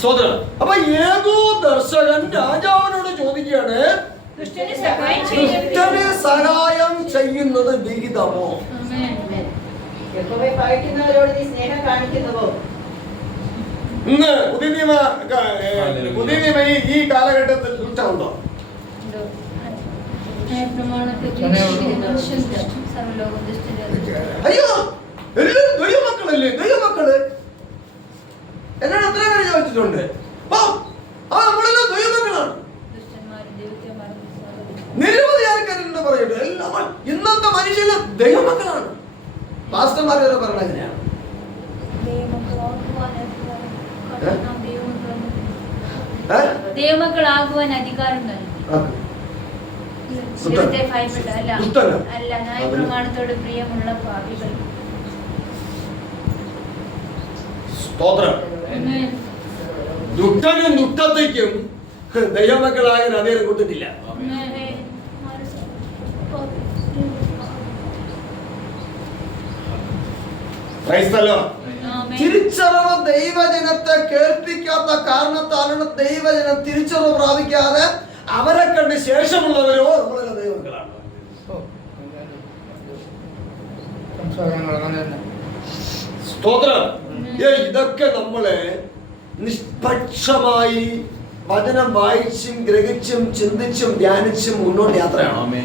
സ്വതന്ത്രം. അപ്പൊ ഏതോ ദർശകൻ രാജാവിനോട് ചോദിക്കുകയാണ്, ദുഷ്ടന് സഹായം ചെയ്യുന്നത് വിഹിതമോ? ഇന്ന് പുതിയ നിയമ ഈ കാലഘട്ടത്തിൽ ദുഷ്ടമുണ്ടോ? അയ്യോ, എല്ലാവരും ദൈവമക്കളല്ലേ, ദൈവമക്കള് എന്നോട് എത്ര പേര് ചോദിച്ചിട്ടുണ്ട്. നമ്മളെല്ലാം ദൈവമക്കളാണ്. നിരവധി ആൾക്കാരെന്നോട് പറയട്ടെ, എല്ലാം ഇന്നത്തെ മനുഷ്യന് ദൈവമക്കളാണ്. പാസ്റ്റർമാരെ പറയണ എങ്ങനെയാണ്? ദൈവമക്കളാകുവാൻ അധികാരം അല്ല, ന്യായപ്രമാണത്തോട് പ്രിയമുള്ള പാപികൾ. ദുഷ്ടനും ദുഷ്ടത്തേക്കും ദൈവമക്കളാകാൻ അദ്ദേഹം കൊടുത്തിട്ടില്ല. തിരിച്ചറിവ് ദൈവജനത്തെ കേൾപ്പിക്കാത്ത കാരണത്താലാണ് ദൈവജനം തിരിച്ചറിവ് പ്രാപിക്കാതെ അവരെ കണ്ട് ശേഷമുള്ളവരോ നമ്മളെല്ലാം ദൈവമക്കളാണ്. സ്തോത്രം. ഇതൊക്കെ നമ്മളെ നിഷ്പക്ഷമായി വചനം വായിച്ചും ഗ്രഹിച്ചും ചിന്തിച്ചും ധ്യാനിച്ചും മുന്നോട്ട് യാത്രയാണ്.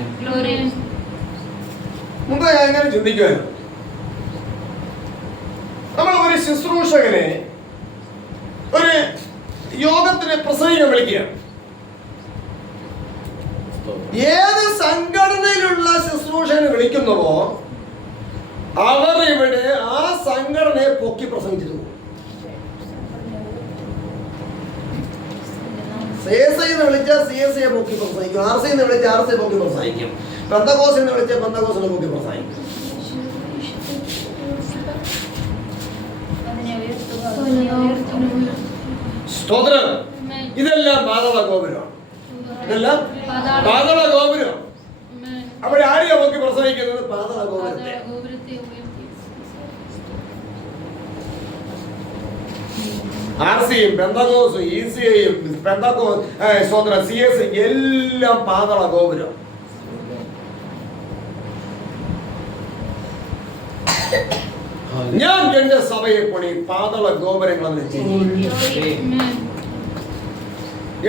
മുമ്പ് ഞാൻ എങ്ങനെ ചിന്തിക്കുമായിരുന്നു, നമ്മൾ ഒരു ശുശ്രൂഷകനെ ഒരു യോഗത്തിന് പ്രസംഗിക്കാൻ വിളിക്കുകയാണ്. ഏത് സംഘടനയിലുള്ള ശുശ്രൂഷകനെ വിളിക്കുന്നുവോ അവർ ഇവിടെ ആ സംഘടനയെ പൊക്കി പ്രസംഗിച്ചിട്ട് പോകും. CSI എന്ന് വിളിച്ചാൽ CSI പൊക്കി പ്രസംഗിക്കും, RC എന്ന് വിളിച്ചാൽ RC പൊക്കി പ്രസംഗിക്കും, പെന്തക്കോസ് എന്ന് വിളിച്ചാൽ പെന്തക്കോസിനെ പൊക്കി പ്രസംഗിക്കും. സ്തോത്രം. ഇതെല്ലാം പാതാള ഗോപുരമാണ്. ഇതെല്ലാം പാതാള ഗോപുരം. അവിടെ ആരെയാ പൊക്കി പ്രസംഗിക്കുന്നത്? പാതാള ഗോപുരത്തെ. RCയും പെന്തക്കോസും ECIയും CSI എല്ലാം പാതാള ഗോപുരം. ഞാൻ എന്റെ സഭയെ പണി പാതാള ഗോപുരങ്ങൾ.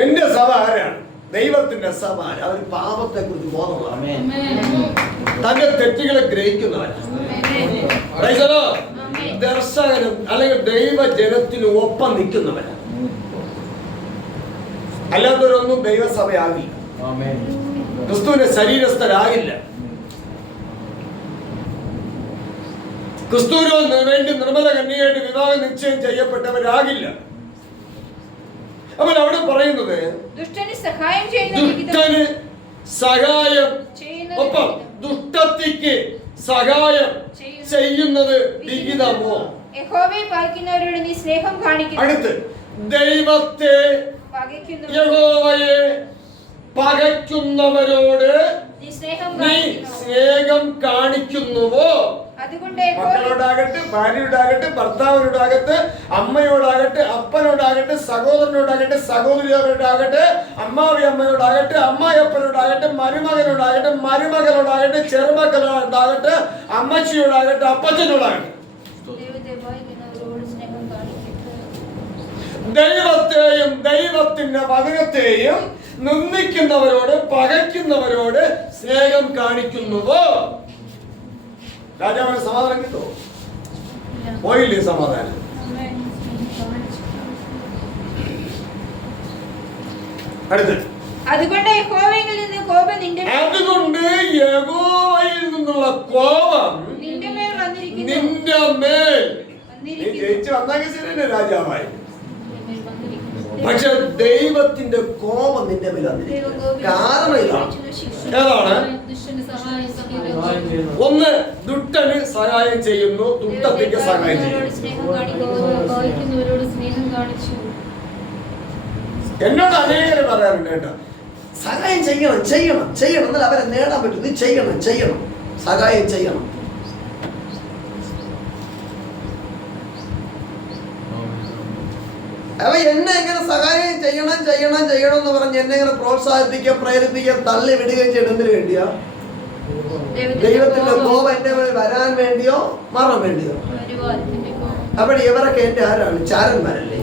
എന്റെ സഭ ആരാണ്? ദൈവത്തിന്റെ സഭ. അവർ പാപത്തെ കുറിച്ച് ബോധമാണ്, തന്റെ തെറ്റുകളെ ഗ്രഹിക്കുന്നവരാണ്. ദർശകനും അല്ലെങ്കിൽ ദൈവജനത്തിന് ഒപ്പം നിൽക്കുന്നവരാണ്. അല്ലാത്തവരൊന്നും ദൈവസഭയാകില്ല, ക്രിസ്തുവിന്റെ ശരീരസ്ഥരാകില്ല, ക്രിസ്തുവിന് വേണ്ടി നിർമ്മല കന്യകയായിട്ട് വിവാഹം നിശ്ചയം ചെയ്യപ്പെട്ടവരാകില്ല. അപ്പോൾ അവിടെ പറയുന്നത് ദുഷ്ടന് സഹായം, ഒപ്പം ദുഷ്ടത്തിക്ക് സഹായം ചെയ്യുന്നത് വിഹിതമോ? അടുത്ത് ദൈവത്തെ യഹോവയെ പകയ്ക്കുന്നവരോട് നീ സ്നേഹം കാണിക്കുന്നുവോ? മക്കളോടാകട്ടെ, ഭാര്യയോടാകട്ടെ, ഭർത്താവിനോടാകട്ടെ, അമ്മയോടാകട്ടെ, അപ്പനോടാകട്ടെ, സഹോദരനോടാകട്ടെ, സഹോദരിയോടാകട്ടെ, അമ്മാവി അമ്മയോടാകട്ടെ, അമ്മായിയപ്പനോടാകട്ടെ, മരുമകനോടാകട്ടെ, മരുമകളോടാകട്ടെ, ചെറുമക്കളോടാകട്ടെ, അമ്മച്ചിയോടാകട്ടെ, അപ്പച്ചനോടാകട്ടെ, ദൈവത്തെയും ദൈവത്തിന്റെ വചനത്തെയും നിന്ദിക്കുന്നവരോട് പകയ്ക്കുന്നവരോട് സ്നേഹം കാണിക്കുന്നുവോ? രാജാവിന് സമാധാനം കിട്ടുമോ? പോയില്ലേ സമാധാനം? അടുത്ത് അതുകൊണ്ട് യഹോവയിൽ നിന്നുള്ള കോപം നിന്റെ മേൽ ജയിച്ചു വന്നെങ്കിൽ ശരിയല്ലേ രാജാവായി. പക്ഷെ ദൈവത്തിന്റെ കോപം നിന്റെ മേൽ വന്നിരിക്കും. കാരണം ഇതാണ്. ഏതാണ്? ഒന്ന്, ദുഷ്ടന് സഹായം ചെയ്യുന്നു, ദുഷ്ടത്തിക്ക് സഹായം ചെയ്യുന്നു. എന്നോട് അനേകര് പറയാറുണ്ട് കേട്ടോ, സഹായം ചെയ്യണം ചെയ്യണം ചെയ്യണം, എന്നാൽ അവരെ നേടാൻ പറ്റും. നീ ചെയ്യണം ചെയ്യണം, സഹായം ചെയ്യണം. അവ എന്നെ എങ്ങനെ സഹായം ചെയ്യണം എന്ന് പറഞ്ഞ് എന്നെ ഇങ്ങനെ പ്രോത്സാഹിപ്പിക്കുക, പ്രേരിപ്പിക്കുക, തള്ളി വിടുകയും ചെയ്യുന്നതിന് വേണ്ടിയോ? ദൈവത്തിന്റെ കോപം എന്റെ മേൽ വരാൻ വേണ്ടിയോ മാറാൻ വേണ്ടിയോ? അപ്പോൾ ഇവരൊക്കെ എന്റെ ആരാണ്? ചാരന്മാരല്ലേ?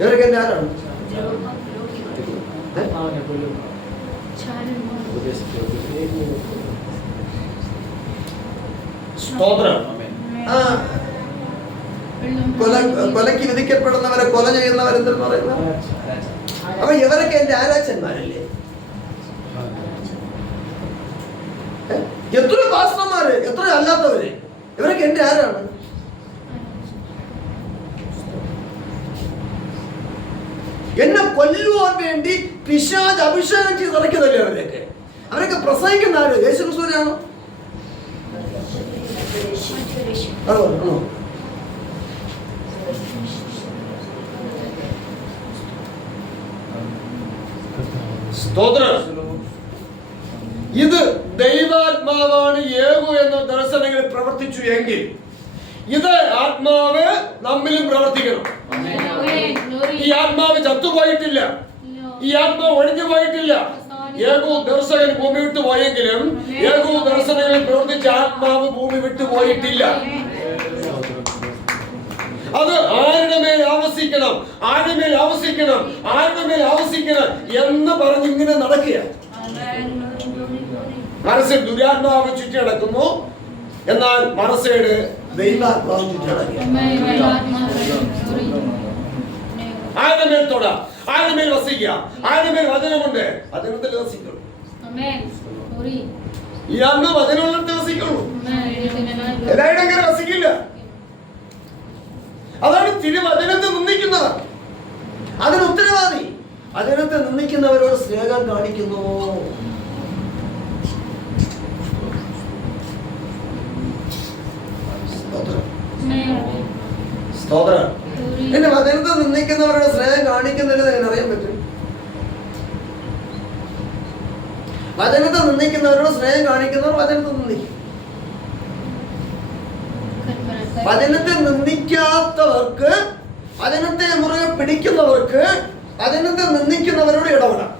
ഇവരൊക്കെ എന്റെ ആരാണ്? സ്തോത്രം. കൊലക്ക് വിധിക്കപ്പെടുന്നവരെ കൊല ചെയ്യുന്നവരെന്തെന്ന് പറയുന്നത്? അപ്പൊ ഇവരൊക്കെ എന്റെ ആരാച്ചന്മാരല്ലേ? എത്ര പാസ്റ്റർമാര്, എത്ര അല്ലാത്തവര്, ഇവരൊക്കെ എന്റെ ആരാണ്? എന്നെ കൊല്ലുവാൻ വേണ്ടി പിശാച് അഭിഷേകം ചെയ്ത് ഇറക്കിയതല്ലേ അവരൊക്കെ? അവരൊക്കെ പ്രസംഗിക്കുന്ന ആര്? യേശു ക്രിസ്തുവിനെയാണോ? ആണോ? സ്തോത്രം. ഇത് ദൈവാത്മാവാണ് യേഹൂ എന്ന ദർശനങ്ങളിൽ പ്രവർത്തിച്ചു എങ്കിൽ ഇത് ആത്മാവ് നമ്മിലും പ്രവർത്തിക്കണം. ഈ ആത്മാവ് ചത്തുപോയിട്ടില്ല, ഈ ആത്മാവ് ഒഴിഞ്ഞു പോയിട്ടില്ല. യേഹൂ ദർശകൻ ഭൂമി വിട്ടു പോയെങ്കിലും യേഹൂ ദർശനങ്ങളിൽ പ്രവർത്തിച്ച ആത്മാവ് ഭൂമി വിട്ടു പോയിട്ടില്ല. അത് ആരുടെ മേൽ ആവസിക്കണം, ആരുടെ മേൽ ആവസിക്കണം, ആരുടെ മേൽ ആവസിക്കണം എന്ന് പറഞ്ഞ് ഇങ്ങനെ നടക്കുക. മനസ്സിൽ ദുരാത്മാവ് ചുറ്റി നടക്കുന്നു, എന്നാൽ മനസ്സേട് ദൈവാത്മാവ് ചുറ്റി നടക്കുക. ആരുടെ മേൽ തൊട, ആരുടെ മേൽ വസിക്കുക, ആരുടെ മേൽ വചനമുണ്ട്, വചനത്തിൽ വസിക്കുള്ളൂ. ഈ ആത്മ വചനമുള്ളിടത്ത് വസിക്കുള്ളൂ, എല്ലാവരും അങ്ങനെ വസിക്കില്ല. അതാണ് തിരുവചനത്തെ നിന്ദിക്കുന്നവർ, അതിന് ഉത്തരവാദി. വചനത്തെ നിന്ദിക്കുന്നവരോട് സ്നേഹം കാണിക്കുന്നു. സ്തോത്രം. പിന്നെ വചനത്തെ നിന്ദിക്കുന്നവരുടെ സ്നേഹം കാണിക്കുന്നതിന് എങ്ങനെ അറിയാൻ പറ്റും? വചനത്തെ നിന്ദിക്കുന്നവരോട് സ്നേഹം കാണിക്കുന്നവർ വചനത്തെ നിന്ദിക്കും. വചനത്തെ നിന്ദിക്കാത്തവർക്ക്, വചനത്തെ മുറുകെ പിടിക്കുന്നവർക്ക് വചനത്തെ നിന്ദിക്കുന്നവരോട് ഇടപെടാം.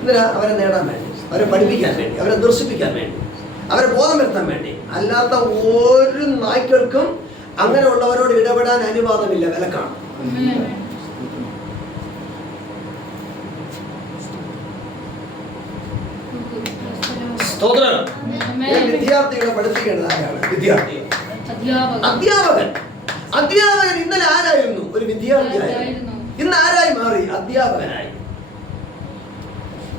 എന്തിനാ? അവരെ നേടാൻ വേണ്ടി, അവരെ പഠിപ്പിക്കാൻ വേണ്ടി, അവരെ ദർശിപ്പിക്കാൻ വേണ്ടി, അവരെ ബോധം വരുത്താൻ വേണ്ടി. അല്ലാത്ത ഒരു നായ്ക്കൾക്കും അങ്ങനെയുള്ളവരോട് ഇടപെടാൻ അനുവാദമില്ല, വിലക്കാണ്. സ്തോത്രം. വിദ്യാർത്ഥികളെ പഠിപ്പിക്കേണ്ടത് ആരാണ്? വിദ്യാർത്ഥികൾ, അധ്യാപകൻ. അധ്യാപകൻ ഇന്നലെ ആരായിരുന്നു? ഒരു വിദ്യാർത്ഥിയായിരുന്നു. ഇന്ന് ആരായി മാറി? അധ്യാപകനായി.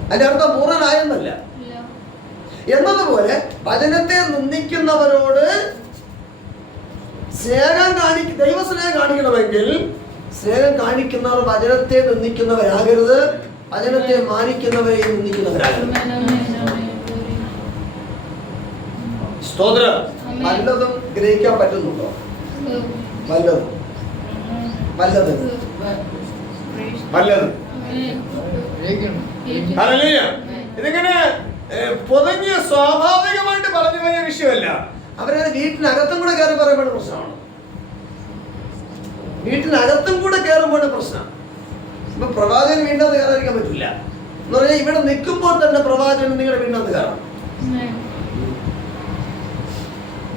അതിന്റെ അർത്ഥം പൂർണ്ണനായെന്നല്ല. എന്നതുപോലെ വചനത്തെ നിന്ദിക്കുന്നവരോട് സ്നേഹം ദൈവസ്നേഹം കാണിക്കണമെങ്കിൽ സ്നേഹം കാണിക്കുന്നവർ വചനത്തെ നിന്ദിക്കുന്നവരാകരുത്, വചനത്തെ മാനിക്കുന്നവരെയും നിന്ദിക്കുന്നവരാകരുത്. സ്തോത്രം. വല്ലതും ഗ്രഹിക്കാൻ പറ്റുന്നുണ്ടോ? വല്ലതും വല്ലതും വല്ലതും ഇതിങ്ങനെ പൊതുങ്ങി സ്വാഭാവികമായിട്ട് പറഞ്ഞു പോയ വിഷയമല്ല. അവരത് വീട്ടിനകത്തും കൂടെ കയറി പറയുമ്പോൾ പ്രശ്നമാണ്. വീട്ടിനകത്തും കൂടെ കയറുമ്പോൾ പ്രശ്നമാണ്. ഇപ്പൊ പ്രവാചകൻ വീണ്ടത് കയറാതിരിക്കാൻ പറ്റില്ല എന്ന് പറഞ്ഞാൽ ഇവിടെ നിൽക്കുമ്പോൾ തന്നെ പ്രവാചകൻ നിങ്ങളുടെ വീണ്ടത് കയറാം.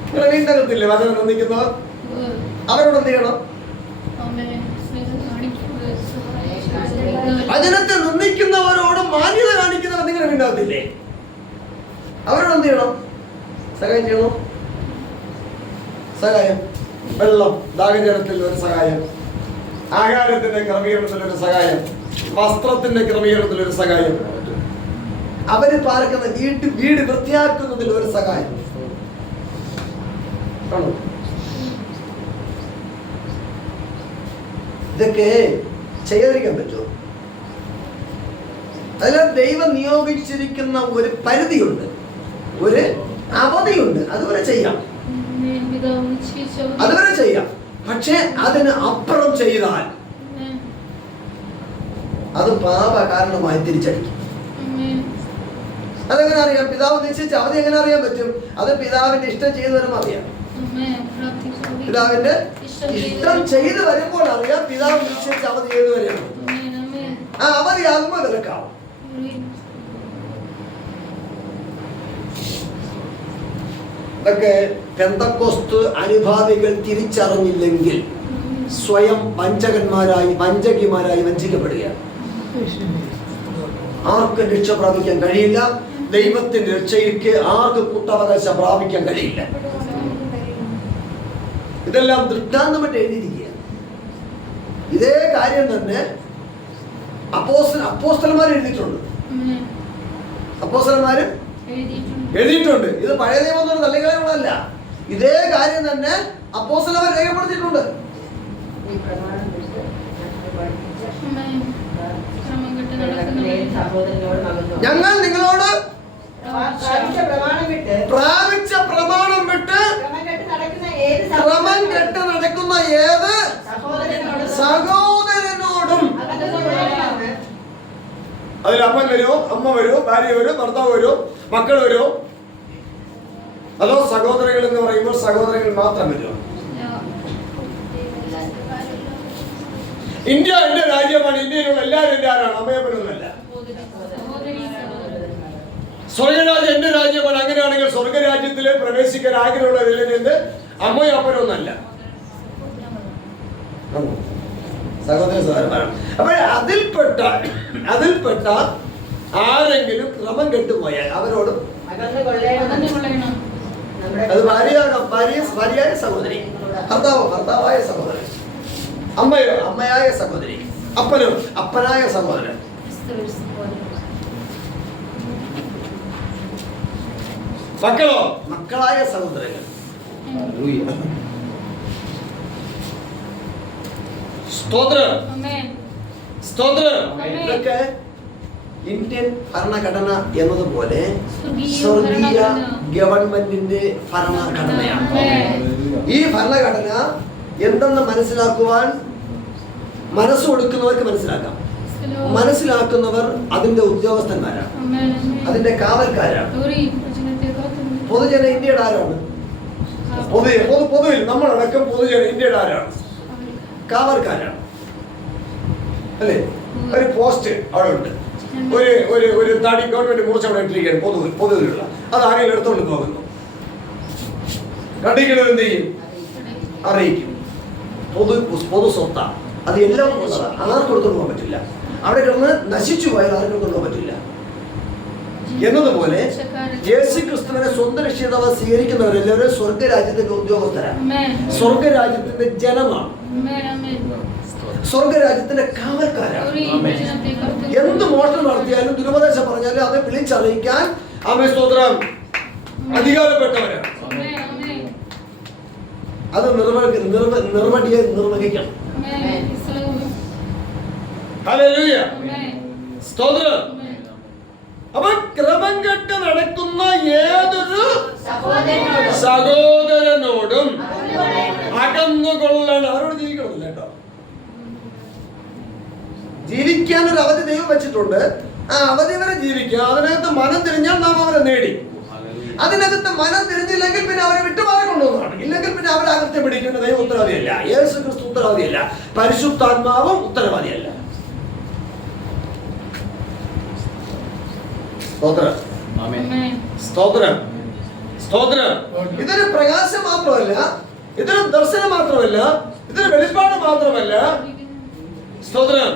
നിങ്ങളുടെ വീണ്ടകത്തില്ലേ വചനം നിന്ദിക്കുന്നവർ? അവരോട് എന്ത് ചെയ്യണം? വചനത്തെ നിന്ദിക്കുന്നവരോട് മാന്യത കാണിക്കുന്നവർ നിങ്ങളുടെ വീണ്ടകത്തില്ലേ? അവരോട് എന്ത് ചെയ്യണം? സഹായം ചെയ്യണം. സഹായം, വെള്ളം, ദാഹജലത്തിൽ ഒരു സഹായം, ആഹാരത്തിന്റെ ക്രമീകരണത്തിൽ ഒരു സഹായം, വസ്ത്രത്തിന്റെ ക്രമീകരണത്തിൽ ഒരു സഹായം, അവര് പാർക്കുന്ന വീട് വൃത്തിയാക്കുന്നതിൽ ഒരു സഹായം. ഇതൊക്കെ ചെയ്യാതിരിക്കാൻ പറ്റുമോ? അതിൽ ദൈവം നിയോഗിച്ചിരിക്കുന്ന ഒരു പരിധിയുണ്ട്, ഒരു അവധിയുണ്ട്. അതുവരെ ചെയ്യാം, അതുവരെ ചെയ്യാം. പക്ഷെ അതിന് അപ്പുറം ചെയ്താൽ അത് പാപ കാരണമായി തിരിച്ചടിക്കും. അതെങ്ങനെ അറിയാം? പിതാവ് നിശ്ചയിച്ച അവധി എങ്ങനെ അറിയാൻ പറ്റും? അത് പിതാവിന്റെ ഇഷ്ടം ചെയ്തു വരുമ്പോൾ അറിയാം. പിതാവിന്റെ ഇഷ്ടം ചെയ്തു വരുമ്പോൾ അറിയാം പിതാവ് നിശ്ചയിച്ച അവധി ഏത് വരെയാണ്. ആ അവധി ആകുമ്പോൾ വിലക്കാവും. ഇതൊക്കെ പെന്തക്കോസ്ത് അനുഭാവികൾ തിരിച്ചറിഞ്ഞില്ലെങ്കിൽ സ്വയം വഞ്ചകന്മാരായി വഞ്ചകിമാരായി വഞ്ചിക്കപ്പെടുകയാണ്. ആർക്കും രക്ഷ പ്രാപിക്കാൻ കഴിയില്ല. ദൈവത്തിന്റെ രക്ഷയ്ക്ക് ആർക്കും കൂട്ടവകാശം പ്രാപിക്കാൻ കഴിയില്ല. ഇതെല്ലാം ദൃഷ്ടാന്തമായിട്ട് എഴുതിയിരിക്കുകയാണ്. ഇതേ കാര്യം തന്നെ അപ്പോസ്തലന്മാർ എഴുതിയിട്ടുണ്ട്. അപ്പോസ്തലന്മാര് എഴുതിയിട്ടുണ്ട്. ഇത് പഴയ നിയമം തള്ളികളയുള്ളതല്ല. ഇതേ കാര്യം തന്നെ അപ്പോസ്തലന്മാർ രേഖപ്പെടുത്തിയിട്ടുണ്ട്. ഞങ്ങൾ നിങ്ങളോട് പ്രാപിച്ച പ്രമാണം വിട്ട് ക്രമം കെട്ട് നടക്കുന്ന ഏത് സഹോദരനോടും, അതിൽ അപ്പൻ വരുമോ, അമ്മ വരുമോ, ഭാര്യ വരുമോ, ഭർത്താവ് വരുമോ, മക്കൾ വരുമോ, അതോ സഹോദരങ്ങൾ എന്ന് പറയുമ്പോൾ സഹോദരങ്ങൾ മാത്രം വരുമോ? ഇന്ത്യ എന്റെ രാജ്യമാണ്. ഇന്ത്യയിലുള്ള എല്ലാവരും എന്റെ ആരാണ്? അമ്മയപ്പനൊന്നല്ല. സ്വർഗരാജ്യം എന്റെ രാജ്യമാണ്. അങ്ങനെയാണെങ്കിൽ സ്വർഗരാജ്യത്തിൽ പ്രവേശിക്കാൻ ആഗ്രഹമുള്ളവരില്ലെന്ന് അമ്മയും അപ്പനൊന്നല്ല, സഹോദര സഹോദരന്മാരാണ്. അപ്പോൾ അതിൽപ്പെട്ട ആരെങ്കിലും ക്രമം കെട്ടുപോയാൽ അവരോടും അത് ഭാര്യയായ സഹോദരി, ഭർത്താവായ സഹോദരൻ, അമ്മയോ അമ്മയായ സഹോദരി, അപ്പനോ അപ്പനായ സഹോദരൻ, മക്കളോ മക്കളായ സഹോദരങ്ങൾ. ഇതൊക്കെ ഇന്ത്യൻ ഭരണഘടന എന്നതുപോലെ സ്വർഗീയ ഗവൺമെന്റിന്റെ ഭരണഘടനയാണ്. ഈ ഭരണഘടന എന്തെന്ന് മനസ്സിലാക്കുവാൻ മനസ്സ് കൊടുക്കുന്നവർക്ക് മനസ്സിലാക്കാം. മനസ്സിലാക്കുന്നവർ അതിന്റെ ഉദ്യോഗസ്ഥന്മാരാണ്, അതിന്റെ കാവൽക്കാരാണ്. പൊതുജന ഇന്ത്യയുടെ ആരാണ്? പൊതുവിൽ നമ്മളടക്കം പൊതുജന ഇന്ത്യയുടെ ആരാണ്? കാവൽക്കാരാണ് അല്ലേ? ഒരു പോസ്റ്റ് അവിടെ ഉണ്ട്, ഒരു തടി ഗവൺമെന്റ് മുറിച്ച് അവിടെ ഇട്ടിരിക്കുകയാണ്. പൊതുവിലുള്ള അത് ആരെങ്കിലും എടുത്തോണ്ട് പോകുന്നു, കണ്ടിക്കുന്നത് എന്ത് ചെയ്യും? അറിയിക്കും. പൊതു സ്വത്താണ്. അത് എല്ലാം ആർക്കും എടുത്തോണ്ട് പോകാൻ പറ്റില്ല. അവിടെ കിടന്ന് നശിച്ചു പോയാൽ ആർക്കും എടുത്തോണ്ട് പോകാൻ പറ്റില്ല. എന്നതുപോലെ യേശു ക്രിസ്തുവിനെ സ്വന്തം രക്ഷിതാവ് സ്വീകരിക്കുന്നവരെല്ലാവരും സ്വർഗരാജ്യത്തിന്റെ ഉദ്യോഗസ്ഥരാണ്, സ്വർഗരാജ്യത്തിന്റെ ജനമാണ്, സ്വർഗരാജ്യത്തിന്റെ കാവൽക്കാരാണ്. എന്ത് മോഷണം നടത്തിയാലും ദുരുപദേശം പറഞ്ഞാലും അത് വിളിച്ചറിയിക്കാൻ ആമേൻ സ്തോത്രം അധികാരപ്പെട്ടവരാണ്. അത് നിർവഹിക്കണം. ഹല്ലേലൂയ, സ്തോത്രം. അപ്പൊ ക്രമം കെട്ട് നടക്കുന്ന ഏതൊരു സഹോദരനോടും അകന്നുകൊള്ളണം. അവരോട് ജീവിക്കണമെന്നില്ല കേട്ടോ. ജീവിക്കാൻ ഒരു അവധി ദൈവം വെച്ചിട്ടുണ്ട്. ആ അവധി വരെ ജീവിക്കുക. അതിനകത്ത് മനം തിരിഞ്ഞാൽ നാം അവരെ നേടി. അതിനകത്ത് മനം തിരിഞ്ഞില്ലെങ്കിൽ പിന്നെ അവരെ വിട്ടുമാറി കൊണ്ടുവന്നതാണ്. ഇല്ലെങ്കിൽ പിന്നെ അവരെ അകത്തെ പിടിക്കേണ്ട ദൈവം ഉത്തരവാദിയല്ല, യേശു ക്രിസ്തു ഉത്തരവാദിയല്ല, പരിശുദ്ധാത്മാവും ഉത്തരവാദിയല്ല. സ്തോത്രം, സ്തോത്രം, സ്തോത്രം. ഇതൊരു പ്രകാശം മാത്രമല്ല, ഇതൊരു ദർശനം മാത്രമല്ല, ഇതൊരു വെളിപ്പാട് മാത്രമല്ല. സ്തോത്രം.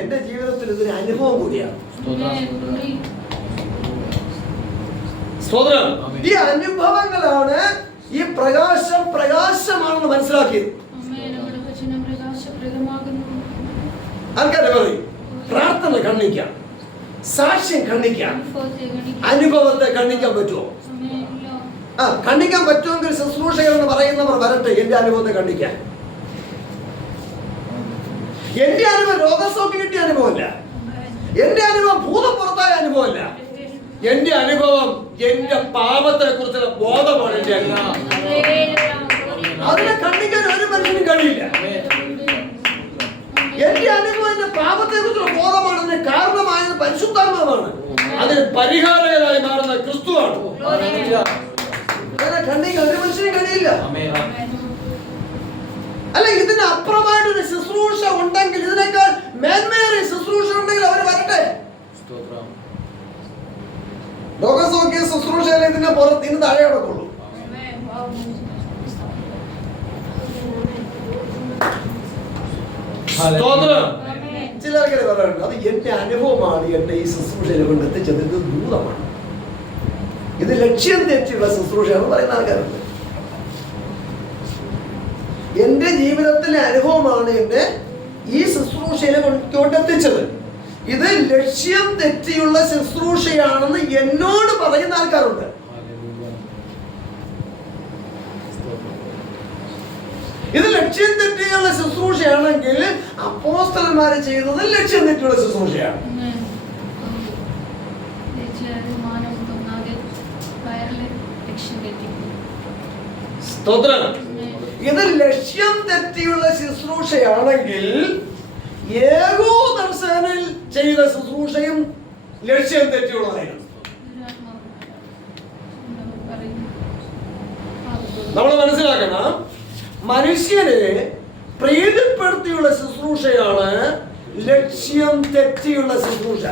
എന്റെ ജീവിതത്തിൽ ഇതൊരു അനുഭവം കൂടിയാണ്. സ്തോത്രം. ഈ അനുഭവങ്ങളാണ് ഈ പ്രകാശമാണെന്ന് മനസ്സിലാക്കിയത്. ആൾക്കാരെ പറയും പ്രാർത്ഥന കണ്ണിക്കാം, സാക്ഷ്യം കണ്ണിക്കാം, അനുഭവത്തെ കണ്ണിക്കാൻ പറ്റുമോ? കണ്ണിക്കാൻ പറ്റുമെങ്കിൽ ശുശ്രൂഷകർ എന്ന് പറയുന്നവർ വരട്ടെ എന്റെ അനുഭവത്തെ കണ്ണിക്കാൻ. എന്റെ അനുഭവം രോഗസൗഖ്യം കിട്ടിയ അനുഭവമല്ല, എന്റെ അനുഭവം ഭൂതം പുറത്തായ അനുഭവമല്ല. എന്റെ അനുഭവം എന്റെ പാപത്തെ കുറിച്ചുള്ള ബോധമാണ്. എന്റെ അനുഭവം അതിനെ കണ്ണിക്കാൻ ഒരു മനുഷ്യനും കഴിയില്ല. എന്റെ അനുഭവം എന്റെ പാപത്തെ കുറിച്ചുള്ള ബോധമാണ്. അതിന് കാരണമായത് പരിശുദ്ധാത്മാവാണ്. അത് അതിന് പരിഹാരകരായി മാറുന്ന ക്രിസ്തുവാണ്. Glory. അങ്ങനെ ഖണ്ഡിക്കാൻ ഒരു മനുഷ്യനും കഴിയില്ല. Amen. അല്ല, ഇതിന് അപ്പുറമായിട്ടൊരു ശുശ്രൂഷ ഉണ്ടെങ്കിൽ, ഇതിനേക്കാൾ മേന്മയേറിയ ശുശ്രൂഷ ഉണ്ടെങ്കിൽ അവർ വരട്ടെ. ലോകസൗഖ്യ ശുശ്രൂഷയിൽ ഇതിന് പുറത്ത് ഇന്ന് താഴെ കിടക്കുള്ളൂ. Amen. Wow. സ്തോത്രം. Amen. ചിലർക്ക് പറയാറുണ്ട്, അത് എന്റെ അനുഭവമാണ്, എന്റെ ഈ ശുശ്രൂഷയിൽ കൊണ്ട് എത്തിച്ചത്, ഇത് ദൂതമാണ്, ഇത് ലക്ഷ്യം തെറ്റിയുള്ള ശുശ്രൂഷയാണ് പറയുന്ന ആൾക്കാരുണ്ട്. എന്റെ ജീവിതത്തിലെ അനുഭവമാണ് എന്നെ ഈ ശുശ്രൂഷയിൽ കൊണ്ടെത്തിച്ചത്, ഇത് ലക്ഷ്യം തെറ്റിയുള്ള ശുശ്രൂഷയാണെന്ന് എന്നോട് പറയുന്ന ആൾക്കാരുണ്ട്. ഇത് ലക്ഷ്യം തെറ്റിയുള്ള ശുശ്രൂഷയാണെങ്കിൽ അപ്പോസ്തലന്മാര് ചെയ്തത് ലക്ഷ്യം തെറ്റിയുള്ള ശുശ്രൂഷയാണ്. സ്തോത്രം. ഇത് ലക്ഷ്യം തെറ്റിയുള്ള ശുശ്രൂഷയാണെങ്കിൽ ഏകോദർശനിൽ ചെയ്ത ശുശ്രൂഷയും ലക്ഷ്യം തെറ്റിയുള്ളതായിരുന്നു. നമ്മൾ മനസ്സിലാക്കണം, മനുഷ്യനെ പ്രീതിപ്പെടുത്തിയുള്ള ശുശ്രൂഷയാണ് ലക്ഷ്യം തെറ്റിയുള്ള ശുശ്രൂഷ.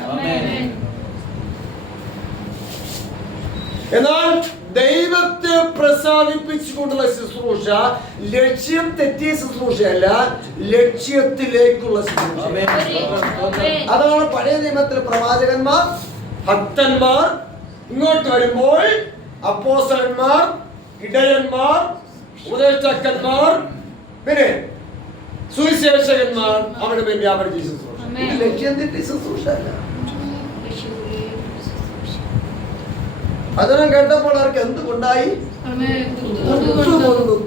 എന്നാൽ ദൈവത്തെ പ്രസാദിപ്പിച്ചുകൊണ്ടുള്ള ശുശ്രൂഷ ലക്ഷ്യം തെറ്റിയ ശുശ്രൂഷയല്ല, ലക്ഷ്യത്തിലേക്കുള്ള ശുശ്രൂഷ. അതാണ് പഴയ നിയമത്തിലെ പ്രവാചകന്മാർ, ഭക്തന്മാർ, ഇങ്ങോട്ട് വരുമ്പോൾ അപ്പോസ്തലന്മാർ, ഇടയന്മാർ, ഉപദേഷ്ടാക്കന്മാർ, പിന്നെ സുവിശേഷകന്മാർ, അവിടെ വേണ്ടി വ്യാപരിച്ച ശുശ്രൂഷ. ലക്ഷ്യം തെറ്റിയ ശുശ്രൂഷ അല്ല. വചനം കേട്ടപ്പോൾ അവർക്ക് എന്തുകൊണ്ടായി?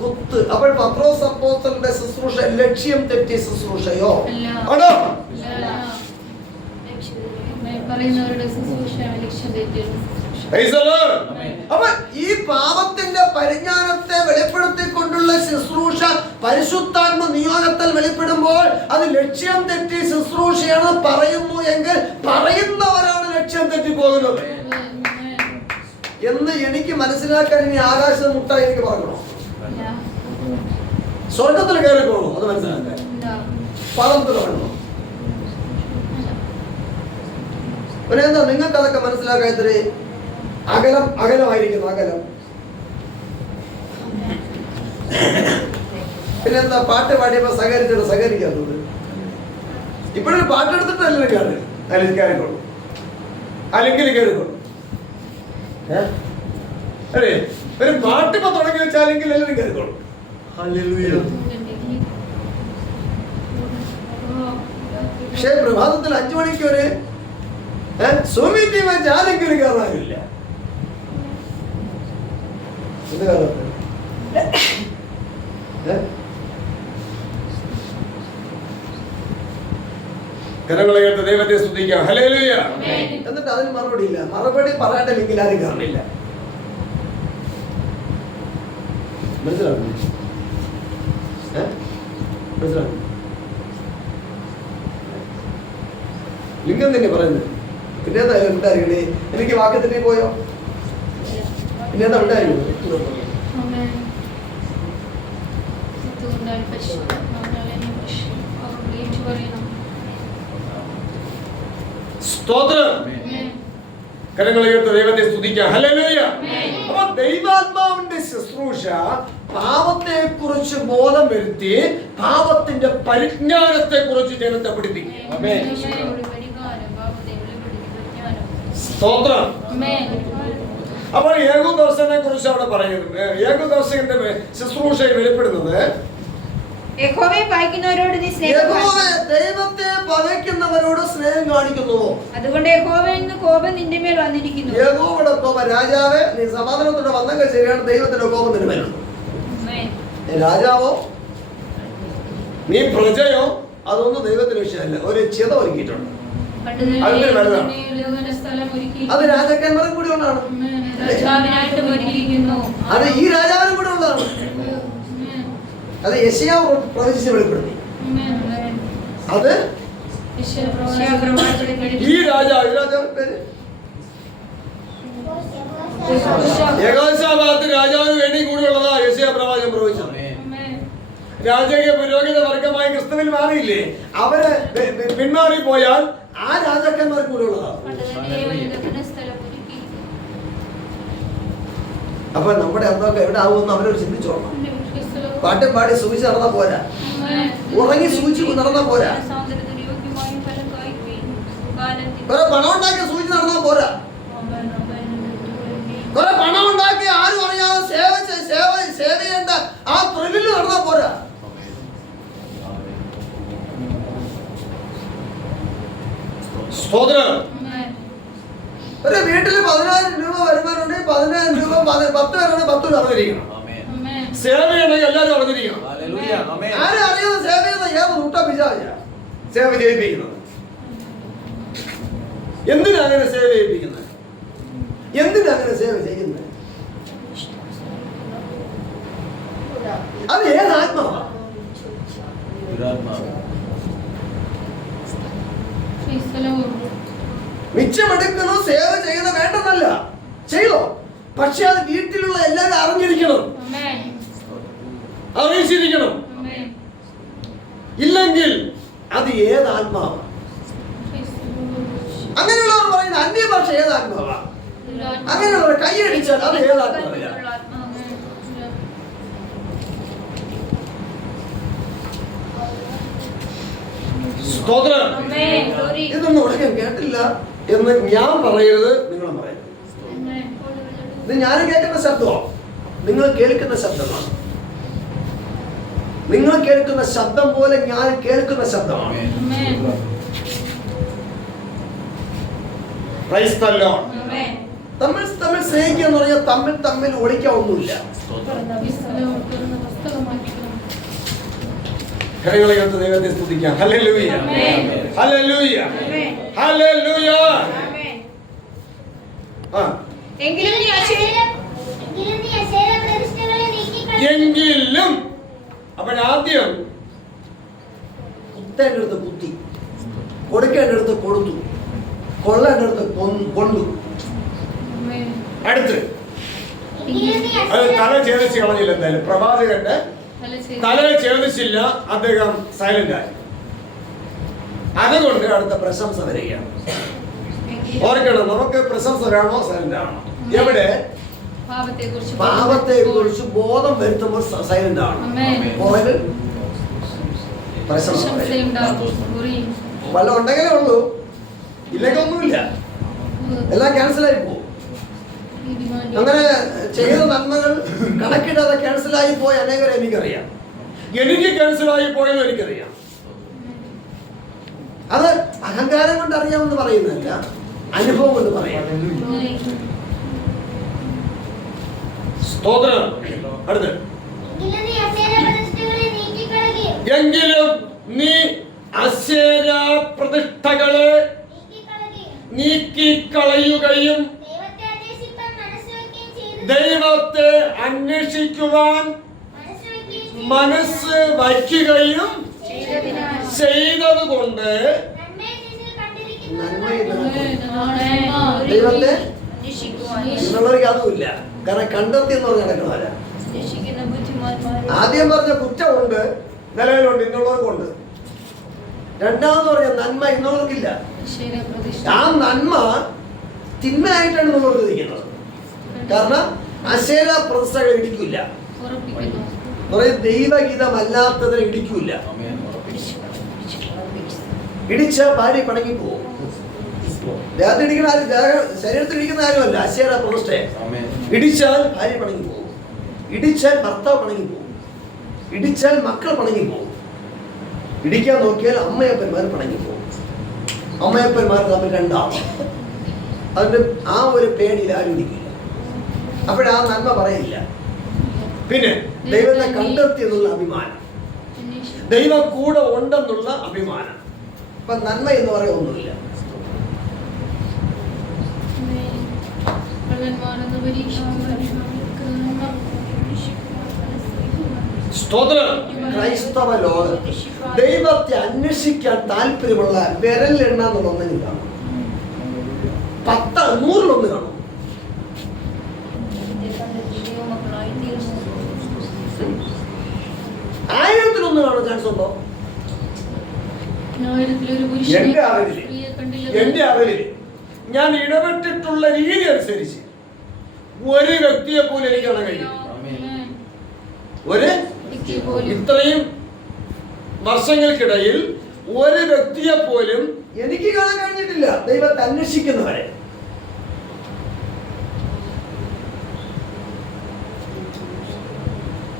കുത്ത്. അപ്പോൾ പത്രോസ് അപ്പോസ്തലന്റെ ശുശ്രൂഷ ലക്ഷ്യം തെറ്റിയ ശുശ്രൂഷയോ ആണോ? അപ്പൊ ഈ പാപത്തിന്റെ പരിജ്ഞാനത്തെ വെളിപ്പെടുത്തിക്കൊണ്ടുള്ള ശുശ്രൂഷ പരിശുദ്ധാത്മ നിയോഗത്തിൽ വെളിപ്പെടുമ്പോൾ അത് ലക്ഷ്യം തെറ്റി ശുശ്രൂഷയാണ് പറയുന്നു എങ്കിൽ പറയുന്നവരാണ് ലക്ഷ്യം തെറ്റി പോകുന്നത് എന്ന് എനിക്ക് മനസ്സിലാക്കാൻ ഇനി ആകാശം മുട്ട എനിക്ക് പറയണോ? സ്വർഗത്തിൽ കയറി പോകണോ? അത് മനസ്സിലാക്കാൻ പാദത്തിൽ വേണോ? പിന്നെ എന്താ നിങ്ങൾക്ക് അതൊക്കെ മനസ്സിലാക്കാൻ ഇത്തിരി അകലമായിരിക്കുന്നു, അകലം. പിന്നെന്താ പാട്ട് പാടിയപ്പോ സഹകരിക്കാത്തത്? ഇപ്പോഴൊരു പാട്ടെടുത്തിട്ടല്ലേ കയറിക്കോളൂ, അല്ലെങ്കിൽ കയറിക്കോളൂ. അല്ലേ, ഒരു പാട്ട് ഇപ്പൊ തുടങ്ങി വെച്ചാലെങ്കിൽ എല്ലാവരും കയറിക്കോളൂ. പക്ഷേ പ്രഭാതത്തിൽ 5 മണിക്ക് ഒരു സൂമി ടീം വെച്ച് ആരെങ്കിലും കയറാനില്ല. എന്ത് കാലത്ത് കരങ്ങളെ കേട്ട് ദൈവത്തെ സ്തുതിക്കാം. ഹല്ലേലൂയ. എന്നിട്ട് അതിന് മറുപടി ഇല്ല. മറുപടി പറയാണ്ടില്ലെങ്കിൽ ആരും കാണില്ല. മനസ്സിലാകും? മനസ്സിലാകും? ലിംഗം തന്നെ പറയുന്നത്. പിന്നെ എന്താ ഉണ്ടായിരിക്കണേ? എനിക്ക് വാക്യത്തിനെ പോയോ? പിന്നെ എന്താ ഉണ്ടായിരുന്നു? സ്തോത്രം. കരങ്ങളെ ഉയർത്തി ദൈവത്തെ സ്തുതിക്കാം. ഹല്ലേലൂയ. അപ്പോൾ ദൈവാത്മാവിന്റെ ശുശ്രൂഷ പാപത്തെ കുറിച്ച് ബോധം വരുത്തി പാപത്തിന്റെ പരിജ്ഞാനത്തെ കുറിച്ച് ജനത്തെ പഠിപ്പിക്കും. സ്തോത്രം. അപ്പോൾ ഏകോദർശനെ കുറിച്ച് അവിടെ പറയുന്നത്, ഏകോദർശകന്റെ ശുശ്രൂഷയിൽ വെളിപ്പെടുന്നത് യഹോവയെ ഭയക്കുന്നവരോട് നീ ദൈവത്തെ പകയ്ക്കുന്നവരോട് സ്നേഹം കാണിക്കുന്നുവോ? അതുകൊണ്ട് യഹോവയിൽ നിന്ന് കോപം നിന്റെ മേൽ വന്നിരിക്കുന്നു. യഹോവയുടെ കോപം, രാജാവേ നീ സമാധാനത്തോടെ വന്നെങ്കിൽ ശരിയാണ്, ദൈവത്തിന്റെ കോപം നിന്റെ മേലുണ്ട്. രാജാവോ നീ പ്രജയോ അതൊന്നും ദൈവത്തിന് വിഷയമല്ല. ഒരു ചിത ഒരുക്കിയിട്ടുണ്ട്, അത് രാജാക്കന്മാരും കൂടി ഉള്ളതാണ്, അത് ഈ രാജാവിനും കൂടെ ഉള്ളതാണ്. അത് യെശയ്യാവ് പ്രവചിച്ച് വെളിപ്പെടുത്തി. അത് ഈ രാജാവിന്റെ പേര് യഹോശാഫാത്ത് രാജാവിന് വേണ്ടി കൂടിയുള്ളതാ യെശയ്യാ പ്രവാചകൻ പ്രവചിച്ചത്. രാജകീയ പുരോഹിത വർഗമായി ക്രിസ്തുവിൽ മാറിയില്ലേ, അവര് പിന്മാറി പോയാൽ ആ രാജാക്കന്മാർ കൂടെയുള്ളതാണ്. അപ്പൊ നമ്മുടെ അതൊക്കെ എവിടെ ആവുമെന്ന് അവരൊരു ചിന്തിച്ചോളണം. പാട്ടും പാടി സൂചിച്ച് നടന്നാ പോരാ, ഉറങ്ങി സൂചിച്ച് നടന്നാ പോരാ, കുറെ പണം ഉണ്ടാക്കി സൂചിച്ച് നടന്നാ പോരാ, കുറെ പണം ഉണ്ടാക്കി ആരും അറിയാതെ സേവ ചെയ്യേണ്ട ആ തൊഴിലിൽ നടന്നാ പോരാ. സ്തോത്രം. ഒരു വീട്ടില് 10,000 രൂപ വരുമാനമുണ്ടെങ്കിൽ 10,000 രൂപ 10 പേരാണെങ്കിൽ 10 രൂപ അറിഞ്ഞിരിക്കണം. സേവ ചെയ്യണമെങ്കിൽ എല്ലാവരും അറിഞ്ഞിരിക്കണം. ആരും അറിയാതെ സേവ ചെയ്യുന്ന ഏത് റൂട്ടാ പിശാചാ സേവ ചെയ്യിപ്പിക്കുന്നത്? എന്തിനാ അങ്ങനെ സേവ ചെയ്യിപ്പിക്കുന്നത്? എന്തിനാ അങ്ങനെ സേവ ചെയ്യുന്നത്? അത് ഏത് ആത്മാവാ? മിച്ചമെടുക്കുന്നു, സേവ ചെയ്യുന്ന വേണ്ടെന്നല്ല, ചെയ്തോ. പക്ഷെ അത് വീട്ടിലുള്ള എല്ലാവരും അറിഞ്ഞിരിക്കണം, അറിയിച്ചിരിക്കണം. ഇല്ലെങ്കിൽ അത് ഏത് ആത്മാവാ? അങ്ങനെയുള്ളവർ പറയുന്ന അന്യഭാഷ ഏത് ആത്മാവാ? അങ്ങനെയുള്ളവർ കൈയടിച്ചാൽ അത് ഏത് ആത്മാവില്ല? സ്തോത്രം. ഇതൊന്നും ഉടനെ കേട്ടില്ല എന്ന് ഞാൻ പറയരുത്, നിങ്ങളും പറയരുത്. ഇത് ഞാൻ കേൾക്കുന്ന ശബ്ദമാണ്, നിങ്ങൾ കേൾക്കുന്ന ശബ്ദമാണ്. നിങ്ങൾ കേൾക്കുന്ന ശബ്ദം പോലെ ഞാൻ കേൾക്കുന്ന ശബ്ദമാണ്. Praise the Lord. തമ്മിൽ സ്നേഹിക്കുക എന്ന് പറഞ്ഞാൽ തമ്മിൽ ഒളിക്കാൻ ഒന്നുമില്ല. കരങ്ങളെ കൊണ്ട് ദൈവത്തെ സ്തുതിക്കാം. ഹല്ലേലൂയ, ഹല്ലേലൂയ, ഹല്ലേലൂയ. എങ്കിലും അപ്പോഴാദ്യം കുത്തേണ്ടടുത്ത് കുത്തി, കൊടുക്കേണ്ടടുത്ത് കൊടുത്തു, കൊള്ളേണ്ടടുത്ത് കൊണ്ടു. അടുത്ത് അത് തല ഛേദിച്ച് കളഞ്ഞില്ല. എന്തായാലും പ്രവാചകന്റെ തല ഛേദിച്ചില്ല, അദ്ദേഹം സൈലന്റ് ആയി. അതുകൊണ്ട് അടുത്ത പ്രശംസ വരികയാണ്. ഓർക്കണം, നമുക്ക് പ്രശംസ വേണോ സൈലന്റ് ആണോ? എവിടെ? പാപത്തെ കുറിച്ച് ബോധം വരുത്തുമ്പോൾ സൈലന്റ് ആണ്, പുറകിൽ പ്രശംസ വല്ല ഉണ്ടെങ്കിലേ ഉള്ളൂ, ഇല്ലെങ്കിൽ ഒന്നുമില്ല, എല്ലാം ക്യാൻസലായി പോകും. അങ്ങനെ ചെയ്ത നന്മകൾ കണക്കിടാതെ ക്യാൻസലായി പോയ അനേകരെ എനിക്കറിയാം. എനിക്ക് ക്യാൻസലായി പോയെന്ന് എനിക്കറിയാം. അത് അഹങ്കാരം കൊണ്ട് അറിയാമെന്ന് പറയുന്നതല്ല, അനുഭവം കൊണ്ട് പറയാം. സ്തോത്രം. അടുത്ത് എങ്കിലും നീ അശേര പ്രതിഷ്ഠകളെ നീക്കിക്കളയുകയും ദൈവത്തെ അന്വേഷിക്കുവാൻ മനസ്സ് വയ്ക്കുകയും ചെയ്തതുകൊണ്ട് ദൈവത്തെ എന്നുള്ളവർക്ക് അതുമില്ല. കാരണം കണ്ടെത്തി എന്ന് പറഞ്ഞ് നടക്കണവരാ. ആദ്യം പറഞ്ഞ കുറ്റമുണ്ട്, നിലവിലുണ്ട്, ഇന്നുള്ളവർക്കുണ്ട്. രണ്ടാമെന്ന് പറഞ്ഞ നന്മ ഇന്നുള്ളവർക്കില്ല. ആ നന്മ തിന്മയായിട്ടാണ് ഇന്നുള്ളവർക്ക് ഇരിക്കുന്നത്. കാരണം അശേര പ്രതിഷ്ഠകൾ ഇടിക്കില്ല, ദൈവഗീതമല്ലാത്തതിനെ ഇടിക്കൂല. ഇടിച്ച ഭാര്യ പണങ്ങി പോകും. ദേഹത്തിൽ ഇടിക്കുന്ന ആരും, ശരീരത്തിൽ ഇടിക്കുന്ന ആരുമല്ല അശേര പ്രതിഷ്ഠയെ. ഇടിച്ചാൽ ഭാര്യ പണങ്ങി പോകും, ഇടിച്ചാൽ ഭർത്താവ് പണങ്ങി പോകും, ഇടിച്ചാൽ മക്കൾ പണങ്ങി പോകും, ഇടിക്കാൻ നോക്കിയാൽ അമ്മയപ്പന്മാർ പണങ്ങി പോകും. അമ്മയപ്പന്മാർ തമ്മിൽ രണ്ടാവും. അതിന്റെ ആ ഒരു പേടിയിൽ ആരും ഇടിക്കില്ല. അപ്പോഴാ നന്മ പറയില്ല. പിന്നെ ദൈവത്തെ കണ്ടെത്തി എന്നുള്ള അഭിമാനം, ദൈവം കൂടെ ഉണ്ടെന്നുള്ള അഭിമാനം. ഇപ്പൊ നന്മ എന്ന് പറയാൻ ഒന്നുമില്ല. സ്തോത്രം. ക്രൈസ്തവ ലോകം ദൈവത്തെ അന്വേഷിക്കാൻ താല്പര്യമുള്ള വിരലെണ്ണ എന്നുള്ള ഒന്നെങ്കിലും കാണും. 10 100 കാണും. മനസ്സുണ്ടോ? ആയിരത്തിലൊരു എന്റെ പുരുഷനെ അറിവില് സ്ത്രീയെ കണ്ടില്ല. എന്റെ അറിവില് ഞാൻ ഇടപെട്ടിട്ടുള്ള രീതി അനുസരിച്ച് ഒരു വ്യക്തിയെ പോലും എനിക്ക് കാണാൻ കഴിയും. ഒരു വ്യക്തിയെ പോലും ഇത്രയും വർഷങ്ങൾക്കിടയിൽ ഒരു വ്യക്തിയെ പോലും എനിക്ക് കാണാൻ കഴിഞ്ഞിട്ടില്ല. ദൈവത്തെ അന്വേഷിക്കുന്നവരെ.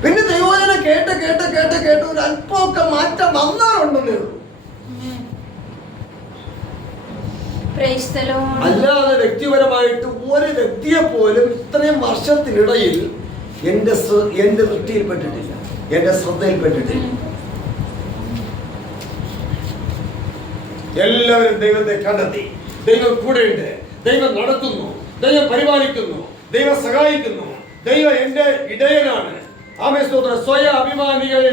പിന്നെ ദൈവവചന കേട്ട് കേട്ട് കേട്ട് കേട്ട് ഒരു അല്പമൊക്കെ മാറ്റം വന്നാലുണ്ടെന്നേ ഉള്ളൂ. Praise the Lord. അല്ലാതെ വ്യക്തിപരമായിട്ട് ഒരു വ്യക്തിയെ പോലും ഇത്രയും വർഷത്തിനിടയിൽ എന്റെ ദൃഷ്ടിയിൽപ്പെട്ടിട്ടില്ല, എന്റെ ശ്രദ്ധയിൽപ്പെട്ടിട്ടില്ല. എല്ലാവരും ദൈവത്തെ കണ്ടെത്തി. ദൈവം കൂടെയുണ്ട്, ദൈവം നടത്തുന്നു, ദൈവം പരിപാലിക്കുന്നു, ദൈവം സഹായിക്കുന്നു, ദൈവം എന്റെ ഇടയനാണ്. ആമേൻ, സ്തോത്രം. സ്വയ അഭിമാനികൾ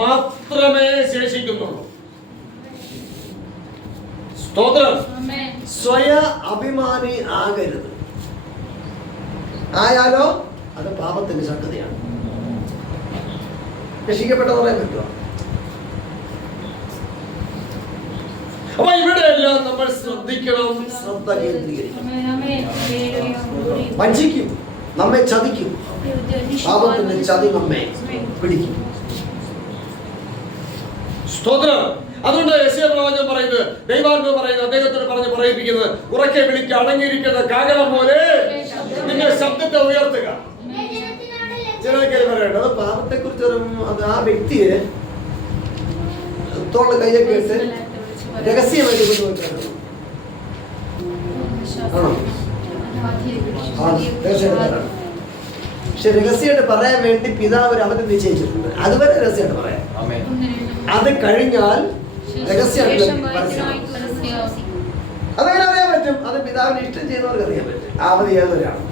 മാത്രമേ ശേഷിക്കുന്നുള്ളൂ. സ്തോത്രം. സ്വയ അഭിമാനി ആകരുത്. ആയാലോ അത് പാപത്തിന്റെ ശക്തിയാണ്. രക്ഷിക്കപ്പെട്ടെന്ന് പറയാൻ പറ്റുമോ? അപ്പൊ ഇവിടെയെല്ലാം നമ്മൾ ശ്രദ്ധിക്കണം, ശ്രദ്ധ കേന്ദ്രീകരിക്കണം. വഞ്ചിക്കും, നമ്മെ ചതിക്കും, പാപത്തിന്റെ ചതി നമ്മെ പിടിക്കും. സ്തോത്രം. അതുകൊണ്ട് യെശയ്യാ പ്രവാചകൻ പറയുന്നത്, ദൈവാത്മാവ് പറയുന്നത്, അദ്ദേഹത്തോട് പറഞ്ഞ് പറയിപ്പിക്കുന്നത്, ഉറക്കെ വിളിക്കുക, അടങ്ങിയിരിക്കുന്ന കാഹളം പോലെ നിന്റെ ശബ്ദത്തെ ഉയർത്തുക. ചിലർക്ക് പറയേണ്ടത് പാപത്തെ കുറിച്ച് അത് ആ വ്യക്തിയെ തോള് കയ്യൊക്കെ ഇട്ട് രഹസ്യമായിട്ട് കൊണ്ടുപോയിട്ടാണ്. ആണോ? തീർച്ചയായിട്ടും. പക്ഷെ രഹസ്യമായിട്ട് പറയാൻ വേണ്ടി പിതാവ് ഒരു അവധി നിശ്ചയിച്ചിട്ടുണ്ട്. അതുവരെ രഹസ്യമായിട്ട് പറയാം. അത് കഴിഞ്ഞാൽ രഹസ്യമായിട്ട് അതെങ്ങനെ അറിയാൻ പറ്റും? അത് പിതാവിന് ഇഷ്ടം ചെയ്യുന്നവർക്ക് അറിയാൻ പറ്റും. ആ അവധി ഏതൊരാണ്.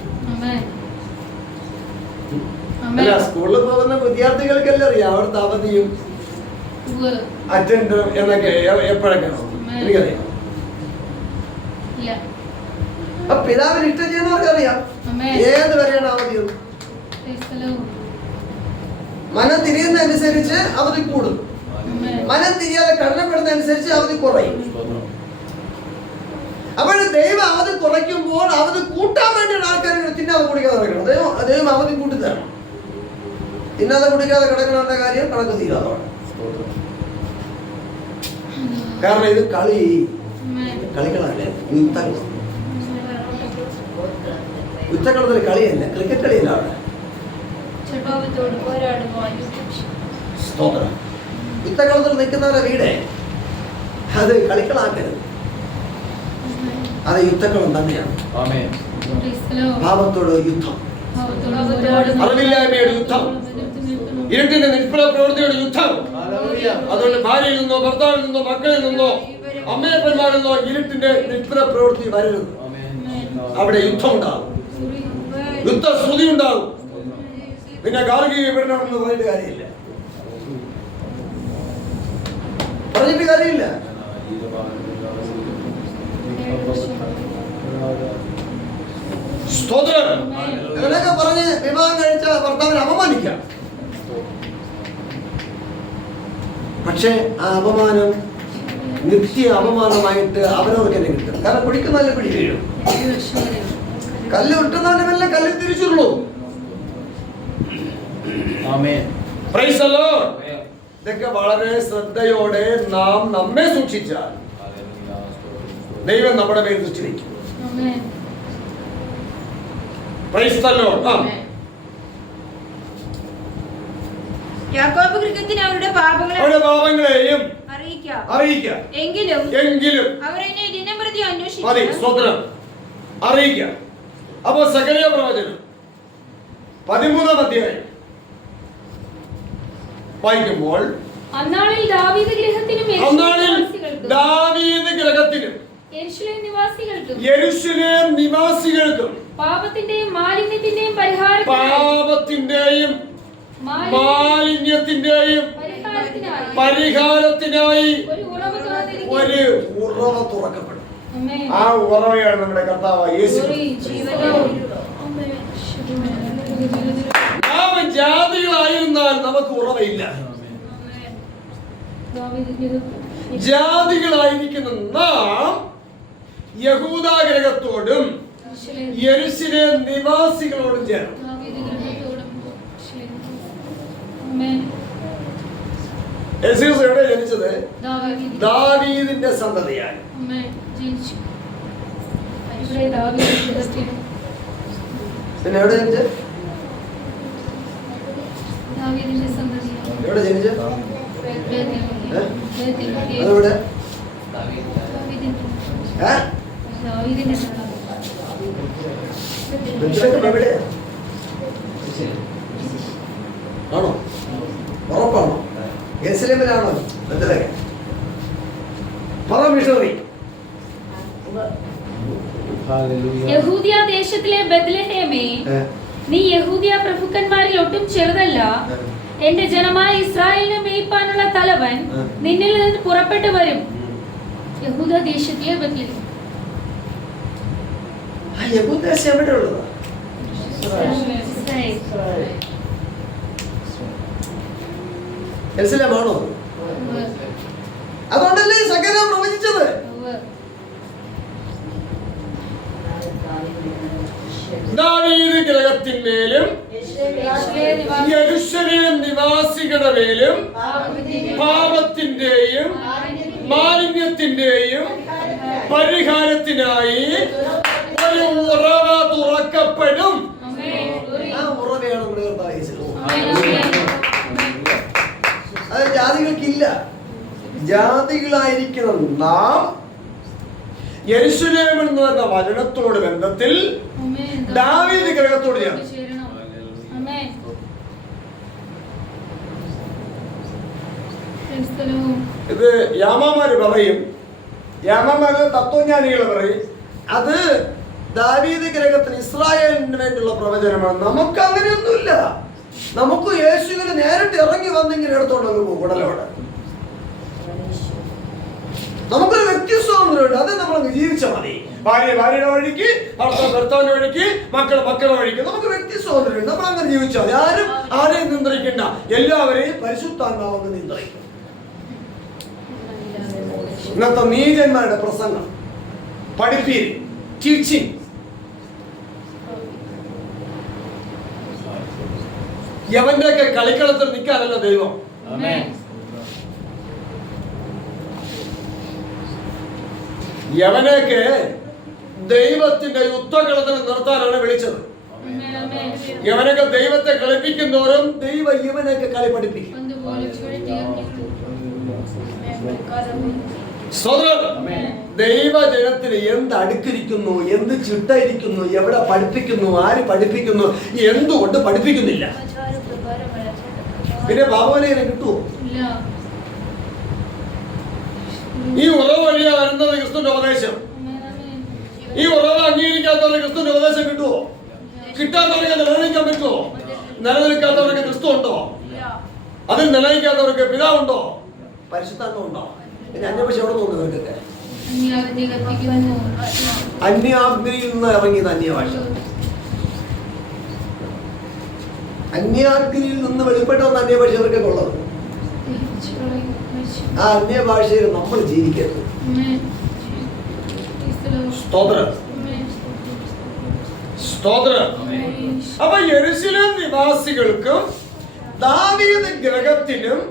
അല്ല, സ്കൂളിൽ പോകുന്ന വിദ്യാർത്ഥികൾക്കെല്ലാം അറിയാം അവിടുത്തെ അവധിയും അറ്റൻഡും എന്നൊക്കെ എപ്പോഴൊക്കെ എനിക്കറിയാം. അപ്പൊ പിതാവിന് ഇഷ്ടം ചെയ്യുന്നവർക്ക് അറിയാം ഏത് വരെയാണ് അവധി. മനം തിരിയുന്നതനുസരിച്ച് അവധി കൂടും, മനം തിരിയാതെ കടനപ്പെടുന്നതനുസരിച്ച് അവധി കുറയും. അപ്പോൾ ദൈവം അവധി കുറയ്ക്കുമ്പോൾ അവധി കൂട്ടാൻ വേണ്ടിയാണ് ആൾക്കാർ തിന്നാതെ കുടിക്കാതെ കിടക്കണം. ദൈവം അവധി കൂട്ടി തരണം. തിന്നാതെ കുടിക്കാതെ കിടക്കണമെന്ന കാര്യം കണക്ക് തീരാതാണ്. കാരണം ഇത് കളികളല്ലേ, യുദ്ധങ്ങൾ. യുദ്ധക്കളത്തിൽ കളിയല്ല, ക്രിക്കറ്റ് കളിയല്ല അവിടെ. സ്തോത്രം. യുദ്ധക്കളത്തിൽ നിൽക്കുന്നവരുടെ വീട് അത് കളിക്കളാക്കരുത്, അത് യുദ്ധക്കളം തന്നെയാണ്. പാപത്തോട് യുദ്ധം, അറിവില്ലായ്മയുടെ യുദ്ധം, ഇരുട്ടിന്റെ നിഷ്ഫല പ്രവൃത്തിയുടെ യുദ്ധം. അതുകൊണ്ട് ഭാര്യയിൽ നിന്നോ ഭർത്താവിൽ നിന്നോ മക്കളിൽ നിന്നോ അമ്മയപ്പന്മാരിൽ നിന്നോ ഇരുട്ടിന്റെ നിഷ്ഫല പ്രവൃത്തി വരരുത്. അവിടെ യുദ്ധം ഉണ്ടാകും, യുദ്ധശ്രുതി ഉണ്ടാകും. പിന്നെ ഗാർഹിക പീഡനമെന്ന് പറഞ്ഞിട്ട് കാര്യമില്ല, പറഞ്ഞിട്ട് കാര്യമില്ല. സ്തോത്രം. അങ്ങനെയൊക്കെ പറഞ്ഞ് വിവാഹം കഴിച്ച ഭർത്താവിനെ അപമാനിക്കാം. പക്ഷെ ആ അപമാനം നിത്യ അപമാനമായിട്ട് അവനവർക്ക് തന്നെ കിട്ടും. കാരണം കുടിക്കുന്നതല്ലേ പിടി വീഴും. കല്ല് വിട്ടുന്നവനെ വല്ല കല്ലിൽ തിരിച്ചുള്ളൂ. ഇതൊക്കെ വളരെ ശ്രദ്ധയോടെ നാം നമ്മെ സൂക്ഷിച്ചാൽ ദൈവം നമ്മുടെ മേൽ ദൃഷ്ടി വയ്ക്കും. യാക്കോബ് ഗൃഹത്തിന് അവരുടെ പാപങ്ങളെയും അറിയിക്കുക. എങ്കിലും അവർ എന്നെ ദിനംപ്രതി മതി. സ്തോത്രം. അറിയിക്കുക. അപ്പോ സകരിയ പ്രവചനം 13-ാം അധ്യായം വായിക്കുമ്പോൾ, അന്നാളിൽ ദാവീദ് ഗ്രഹത്തിനും യെരൂശലേം നിവാസികൾക്കും പാപത്തിന്റെയും മാലിന്യത്തിന്റെയും പരിഹാരത്തിനായി ഒരു ഉറവ തുറക്കപ്പെടും. ആ ഉറവയാണ് നമ്മുടെ കർത്താവ് യേശു. നാം ജാതികളായിരുന്നാൽ നമുക്ക് ഉറവയില്ല. ജാതികളായിരിക്കുന്ന നാം യഹൂദാഗ്രഹത്തോടും യെരൂശലേം നിവാസികളോടും ചേർന്നു. യേശുക്രിസ്തു എവിടെ ജനിച്ചത്? ദാവീദിന്റെ സന്തതിയാണ്. പിന്നെ എവിടെ ജനിച്ചത്? എവിടെ ജനിച്ചത്? അതെവിടെ? എവിടെയാ? ആണോ? ഉറപ്പാണോ? യെരുശലേമിലാണോ? ബെത്ലഹേം. പറ മിഷണറി. യഹൂദിയ ദേശത്തിലെ ബെത്ലഹേമേ, നീ യഹൂദിയ പ്രഭുക്കന്മാരിൽ ഒട്ടും ചെറുതല്ല. എന്റെ ജനമായ ഇസ്രായേലിനെ മേയ്പ്പാനുള്ള തലവൻ നിന്നിൽ നിന്ന് പുറപ്പെട്ടു വരും. യഹൂദ ദേശത്തിലെ ബെത്ലഹേം. യഹൂദദേശം എവിടെയുള്ളതാ? യെരുശലേമാണോ? അതുകൊണ്ടല്ലേ സകലം പ്രവചിച്ചത്. ദാവീദ് ഗൃഹത്തിന്മേലും യെരൂശലേം നിവാസികളുടെ മേലും പാപത്തിന്റെയും മാലിന്യത്തിന്റെയും പരിഹാരത്തിനായി ഒരു ഉറവ തുറക്കപ്പെടും. ആ ഉറവയാണ് നമ്മുടെ കർത്താവ് യേശു. അത് ജാതികൾക്കില്ല. ജാതികളായിരിക്കുന്ന നാം യെരൂശലേം എന്ന് പറഞ്ഞ വചനത്തോട് ബന്ധത്തിൽ ദാവീദ് ഗൃഹത്തോട് ചേർന്നു. ഇത് യാമാമാര് പറയും, യാമാമാര് തത്വജ്ഞാനികൾ പറയും, അത് ദാവീദ് ഗൃഹത്തിന് ഇസ്രായേലിന് വേണ്ടിയുള്ള പ്രവചനമാണ്. നമുക്ക് അങ്ങനെയൊന്നുമില്ല. നമുക്ക് യേശുവിന് നേരിട്ട് ഇറങ്ങി വന്നിങ്ങനെ എടുത്തോണ്ട് പോകും ഉടലോടെ. നമുക്കൊരു വ്യക്തി സ്വാതന്ത്ര്യമുണ്ട്. അത് നമ്മൾ ജീവിച്ചാൽ മതി. ഭാര്യ ഭാര്യയുടെ വഴിക്ക്, ഭർത്താവ് ഭർത്താവിന്റെ വഴിക്ക്, മക്കളുടെ വഴിക്ക്. നമുക്ക് വ്യക്തി സ്വാതന്ത്ര്യമുണ്ട്. നമ്മൾ അങ്ങനെ ജീവിച്ചാൽ മതി. ആരും ആരെയും നിയന്ത്രിക്കണ്ട. എല്ലാവരെയും പരിശുദ്ധാത്മാവെന്ന് നിയന്ത്രിക്കും. ഇന്നത്തെ നീചന്മാരുടെ പ്രസംഗം, പഠിപ്പീര്, ടീച്ചിങ്, യവന്റെയൊക്കെ കളിക്കളത്തിൽ നിൽക്കാനല്ല ദൈവം. യവനെയൊക്കെ ദൈവത്തിന്റെ യുദ്ധകളത്തിൽ നിർത്താനാണ് വിളിച്ചത്. യവനൊക്കെ ദൈവത്തെ കളിപ്പിക്കുന്നവരും ദൈവം യവനെയൊക്കെ കളി പഠിപ്പിക്കും. ദൈവജനത്തിന് എന്ത് അടുക്കിരിക്കുന്നു, എന്ത് ചിട്ടയിരിക്കുന്നു, എവിടെ പഠിപ്പിക്കുന്നു, ആര് പഠിപ്പിക്കുന്നു, എന്തുകൊണ്ട് പഠിപ്പിക്കുന്നില്ല? പിന്നെ ബാബുവിനെ കിട്ടുമോ? ഈ ഉറവ് വഴിയാ വരുന്നത് ക്രിസ്തുവിന്റെ ഉപദേശം. ഈ ഉറവ് അംഗീകരിക്കാത്തവർക്ക് ക്രിസ്തുവിന്റെ ഉപദേശം കിട്ടുമോ? കിട്ടാത്തവർക്ക് നിലനിൽക്കാൻ പറ്റുമോ? നിലനിൽക്കാത്തവർക്ക് ക്രിസ്തു ഉണ്ടോ? അതിൽ നിലനിൽക്കാത്തവർക്ക് പിതാവുണ്ടോ? പരിശുദ്ധാത്മ ഉണ്ടോ? പിന്നെ അന്യഭാഷ എവിടെ തോന്നുന്നു? ഇവർക്കൊക്കെ അന്യാഗ്നിയിൽ നിന്ന് ഇറങ്ങിയത് അന്യഭാഷ. അന്യാഗ്നിയിൽ നിന്ന് വെളിപ്പെട്ട ഒന്ന് അന്യഭാഷ ഇവർക്കൊക്കെ ഉള്ളത്. ആ അന്യഭാഷയിൽ നമ്മൾ ജീവിക്കരുത്. സ്തോത്രം, സ്തോത്രം. അപ്പൊ യെരൂശലേം നിവാസികൾക്കും ദാവീദ് ഗൃഹത്തിനും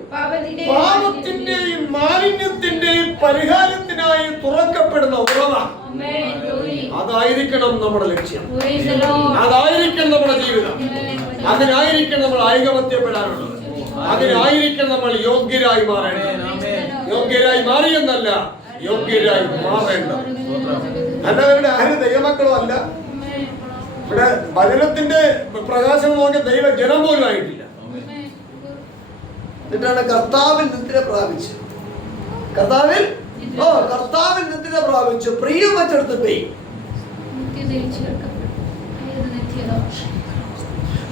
പാപത്തിന്റെയും മാലിന്യത്തിന്റെയും പരിഹാരത്തിനായി തുറക്കപ്പെടുന്ന ഉറവ, അതായിരിക്കണം നമ്മുടെ ലക്ഷ്യം. അതായിരിക്കണം നമ്മുടെ ജീവിതം. അതിനായിരിക്കണം നമ്മൾ ഐകമത്യപ്പെടാനുള്ളത്. അതിനായിരിക്കണം നമ്മൾ യോഗ്യരായി മാറേണ്ടത്. യോഗ്യരായി മാറിയെന്നല്ല, യോഗ്യരായി മാറേണ്ടത്. അല്ലാതെ ആരും ദൈവമക്കളും അല്ല. ഇവിടെ വചനത്തിന്റെ പ്രകാശം നോക്കിയ ദൈവ ജനം പോലും ആയിട്ടില്ല. എന്നിട്ടാണ് കർത്താവിൽ നിദ്ര പ്രാപിച്ചു. കർത്താവിൽ നിദ്ര പ്രാപിച്ചു. പ്രിയം വെച്ചെടുത്ത് പോയി.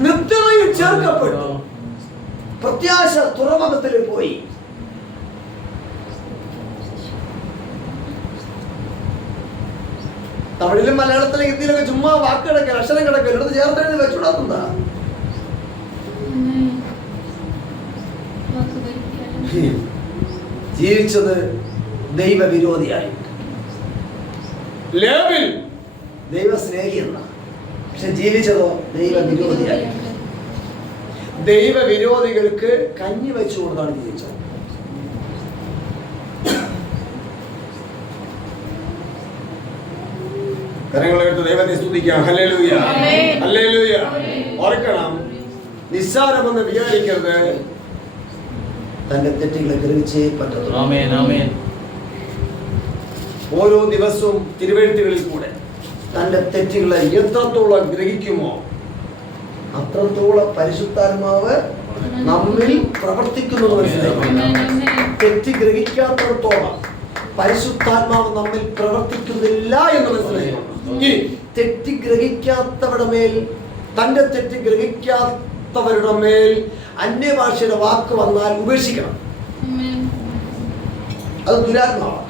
നിത്യതയിൽ ചേർക്കപ്പെട്ടു. പ്രത്യാശ തുറമുഖത്തിൽ പോയി. തമിഴിലും മലയാളത്തിലും ഹിന്ദിയിലൊക്കെ ചുമ്മാ വാക്ക് കിടക്കുക, അക്ഷരം കിടക്കുക. എടുത്ത് ചേർത്ത് എഴുതി വെച്ചുകൂടാത്തുണ്ടാ? ജീവിച്ചത് ദൈവവിരോധിയായി. ലേബിൽ ദൈവസ്നേഹി എന്ന, പക്ഷെ ജീവിച്ചതോ ദൈവവിരോധിയായി. ദൈവവിരോധികൾക്ക് കഞ്ഞി വെച്ചു കൊടുത്താണ് ജീവിച്ചത്. കരങ്ങളെടുത്ത് ദൈവത്തെ സ്തുതിക്കാം. ഹല്ലേലൂയ, ഹല്ലേലൂയ. ഓർക്കണം, നിസ്സാരമെന്ന് വിചാരിക്കരുത്. തന്റെ തെറ്റുകളെ ഗ്രഹിച്ചേ പറ്റത്തുള്ളൂ. ആമേൻ, ആമേൻ. ഓരോ ദിവസവും തിരുവെഴുത്തുകളിൽ കൂടെ തന്റെ തെറ്റുകളെ എത്രത്തോളം ഗ്രഹിക്കുമോ അത്രത്തോളം പരിശുദ്ധാത്മാവ് നമ്മിൽ പ്രവർത്തിക്കുന്നത് മനസ്സിലായി. തെറ്റ് ഗ്രഹിക്കാത്തടത്തോളം പരിശുദ്ധാത്മാവ് നമ്മിൽ പ്രവർത്തിക്കുന്നില്ല എന്ന് മനസ്സിലായി. ഈ തെറ്റ് ഗ്രഹിക്കാത്തവരുടെ മേൽ, തന്റെ തെറ്റ് ഗ്രഹിക്കാത്തവരുടെ മേൽ അന്യഭാഷയുടെ വാക്ക് വന്നാൽ ഉപേക്ഷിക്കണം. അത് ദുരാത്മാവാണ്.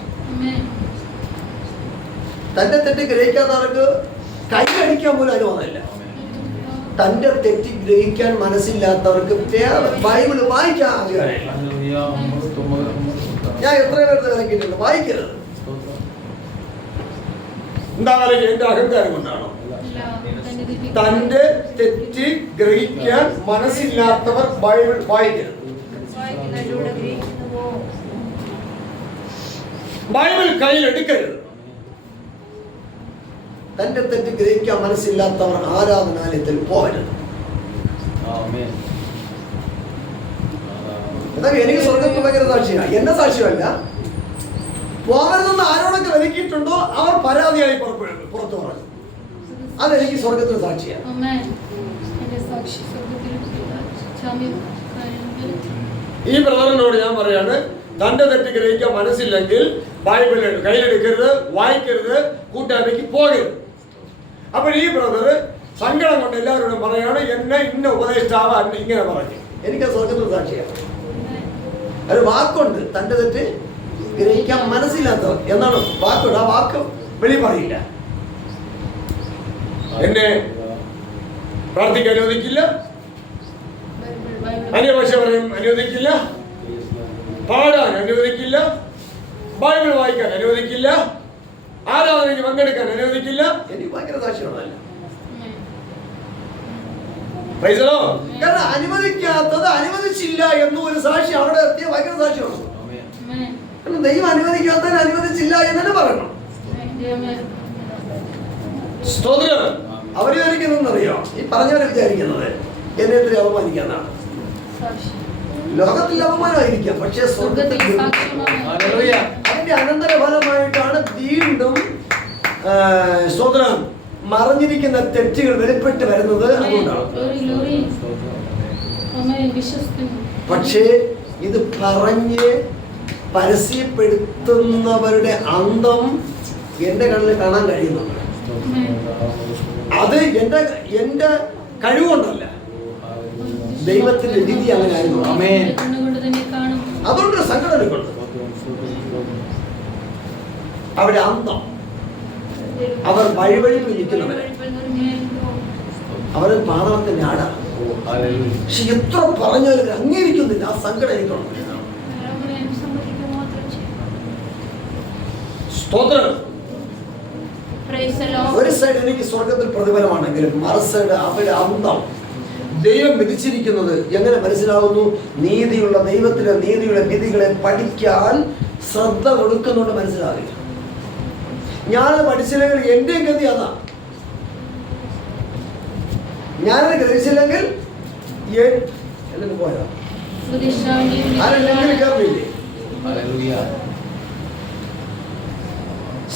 തന്റെ തെറ്റ് ഗ്രഹിക്കാത്തവർക്ക് കൈയടിക്കാൻ പോലും അനുവാദമില്ല. തന്റെ തെറ്റ് ഗ്രഹിക്കാൻ മനസ്സില്ലാത്തവർക്ക് ബൈബിൾ വായിക്കാൻ ആഗ്രഹമില്ല. ഞാൻ എത്ര പേർക്ക് വിലക്കിയിട്ടുണ്ട്, വായിക്കരുത്. എന്താ പറയുക? എന്റെ അഹങ്കാരം കൊണ്ടാണോ? തന്റെ തെറ്റ് ഗ്രഹിക്കാൻ മനസ്സില്ലാത്തവർ ബൈബിൾ വായിക്കരുത്. ബൈബിൾ കയ്യിലെടുക്കരുത്. തന്റെ തെറ്റ് ഗ്രഹിക്കാൻ മനസ്സില്ലാത്തവർ ആരാധനാലയത്തിൽ പോകരുത്. എന്നാൽ എനിക്ക് സ്വർഗത്തിൽ ഭയങ്കര സാക്ഷിയാണ്. എന്റെ സാക്ഷ്യമല്ല. പോകരുതെന്ന് ആരോടൊക്കെ വിലക്കിയിട്ടുണ്ടോ അവർ പരാതിയായി പുറത്തു പറഞ്ഞു. അതെനിക്ക് സ്വർഗത്തിന് സാക്ഷിയാണ്. ഈ ബ്രദറിനോട് ഞാൻ പറയാണ്, തന്റെ തെറ്റ് ഗ്രഹിക്കാൻ മനസ്സില്ലെങ്കിൽ ബൈബിൾ കയ്യിലെടുക്കരുത്, വായിക്കരുത്, കൂട്ടായ്മയ്ക്ക് പോകരുത്. അപ്പോൾ ഈ ബ്രദർ സങ്കടം കൊണ്ട് എല്ലാവരോടും പറയാണ്, എന്നെ ഇന്ന ഉപദേഷ്ടാവ് ഇങ്ങനെ പറഞ്ഞു. എനിക്ക് സ്വർഗത്തിന് സാക്ഷിയാണ്. ഒരു വാക്കുണ്ട്, തന്റെ തെറ്റ് ഗ്രഹിക്കാൻ മനസ്സില്ലാത്തവർ എന്നാണ് വാക്കുണ്ട്. ആ വാക്ക് വെളി പറയില്ല. എന്നെ പ്രാർത്ഥിക്കാൻ അനുവദിക്കില്ല, അന്യഭാഷ പറയാൻ അനുവദിക്കില്ല, പാടാൻ അനുവദിക്കില്ല, ബൈബിൾ വായിക്കാൻ അനുവദിക്കില്ല, ആരാധനയ്ക്ക് പങ്കെടുക്കാൻ അനുവദിക്കില്ല. എനിക്ക് ഭയങ്കര സാക്ഷിയുള്ളതല്ല. കാരണം അനുവദിക്കാത്തത് അനുവദിച്ചില്ല എന്നും ഒരു സാക്ഷി അവിടെ എത്തിയ ഭയങ്കര സാക്ഷിയാണ്. കാരണം ദൈവം അനുവദിക്കാത്തതിന് അനുവദിച്ചില്ല എന്ന് തന്നെ പറയണം. സ്തോത്രം. അവർ വിചാരിക്കുന്നറിയോ? ഈ പറഞ്ഞവരെ വിചാരിക്കുന്നത് എന്നെ എത്ര അപമാനിക്കാന്നാണ്. ലോകത്തിൽ അപമാനമായിരിക്കാം, പക്ഷെ സ്വർഗത്തിൽ അതിന്റെ അനന്തരഫലമായിട്ടാണ് വീണ്ടും സ്തോത്രം മറഞ്ഞിരിക്കുന്ന തെറ്റുകൾ വെളിപ്പെട്ട് വരുന്നത്. അതുകൊണ്ടാണ്. പക്ഷേ ഇത് പറഞ്ഞ് പരസ്യപ്പെടുത്തുന്നവരുടെ അന്തം എന്റെ കണ്ണിൽ കാണാൻ കഴിയുന്നുണ്ട്. അത് എന്റെ കഴിവുകൊണ്ടല്ല, ദൈവത്തിന്റെ വിധി അങ്ങനെ ആയിരുന്നു. അതുകൊണ്ട് സങ്കടമുണ്ട്. അവിടെ അന്തം, അവർ വഴിവഴി നിൽക്കുന്നവരെ, അവർ പാതാളത്തിന്റെ ആടാണ്. പക്ഷെ എത്ര പറഞ്ഞാലും അംഗീകരിക്കുന്നില്ല. ആ സങ്കടം എനിക്കുണ്ട്. സ്തോത്രം. ഒരു സൈഡ് എനിക്ക് സ്വർഗത്തിൽ പ്രതിഫലമാണെങ്കിലും മറു സൈഡ് അവിടെ അന്തം. ദൈവം വിധിച്ചിരിക്കുന്നത് എങ്ങനെ മനസ്സിലാവുന്നു? നീതിയുള്ള ദൈവത്തിലെ നീതിയുടെ വിധികളെ പഠിക്കാൻ ശ്രദ്ധ കൊടുക്കുന്നുണ്ട്. മനസ്സിലാവില്ല. ഞാനത് പഠിച്ചില്ലെങ്കിൽ എന്റെ ഗതി അതാ. ഞാനത് ഗ്രഹിച്ചില്ലെങ്കിൽ പോയാ ആരെങ്കിലും കയറില്ലേ?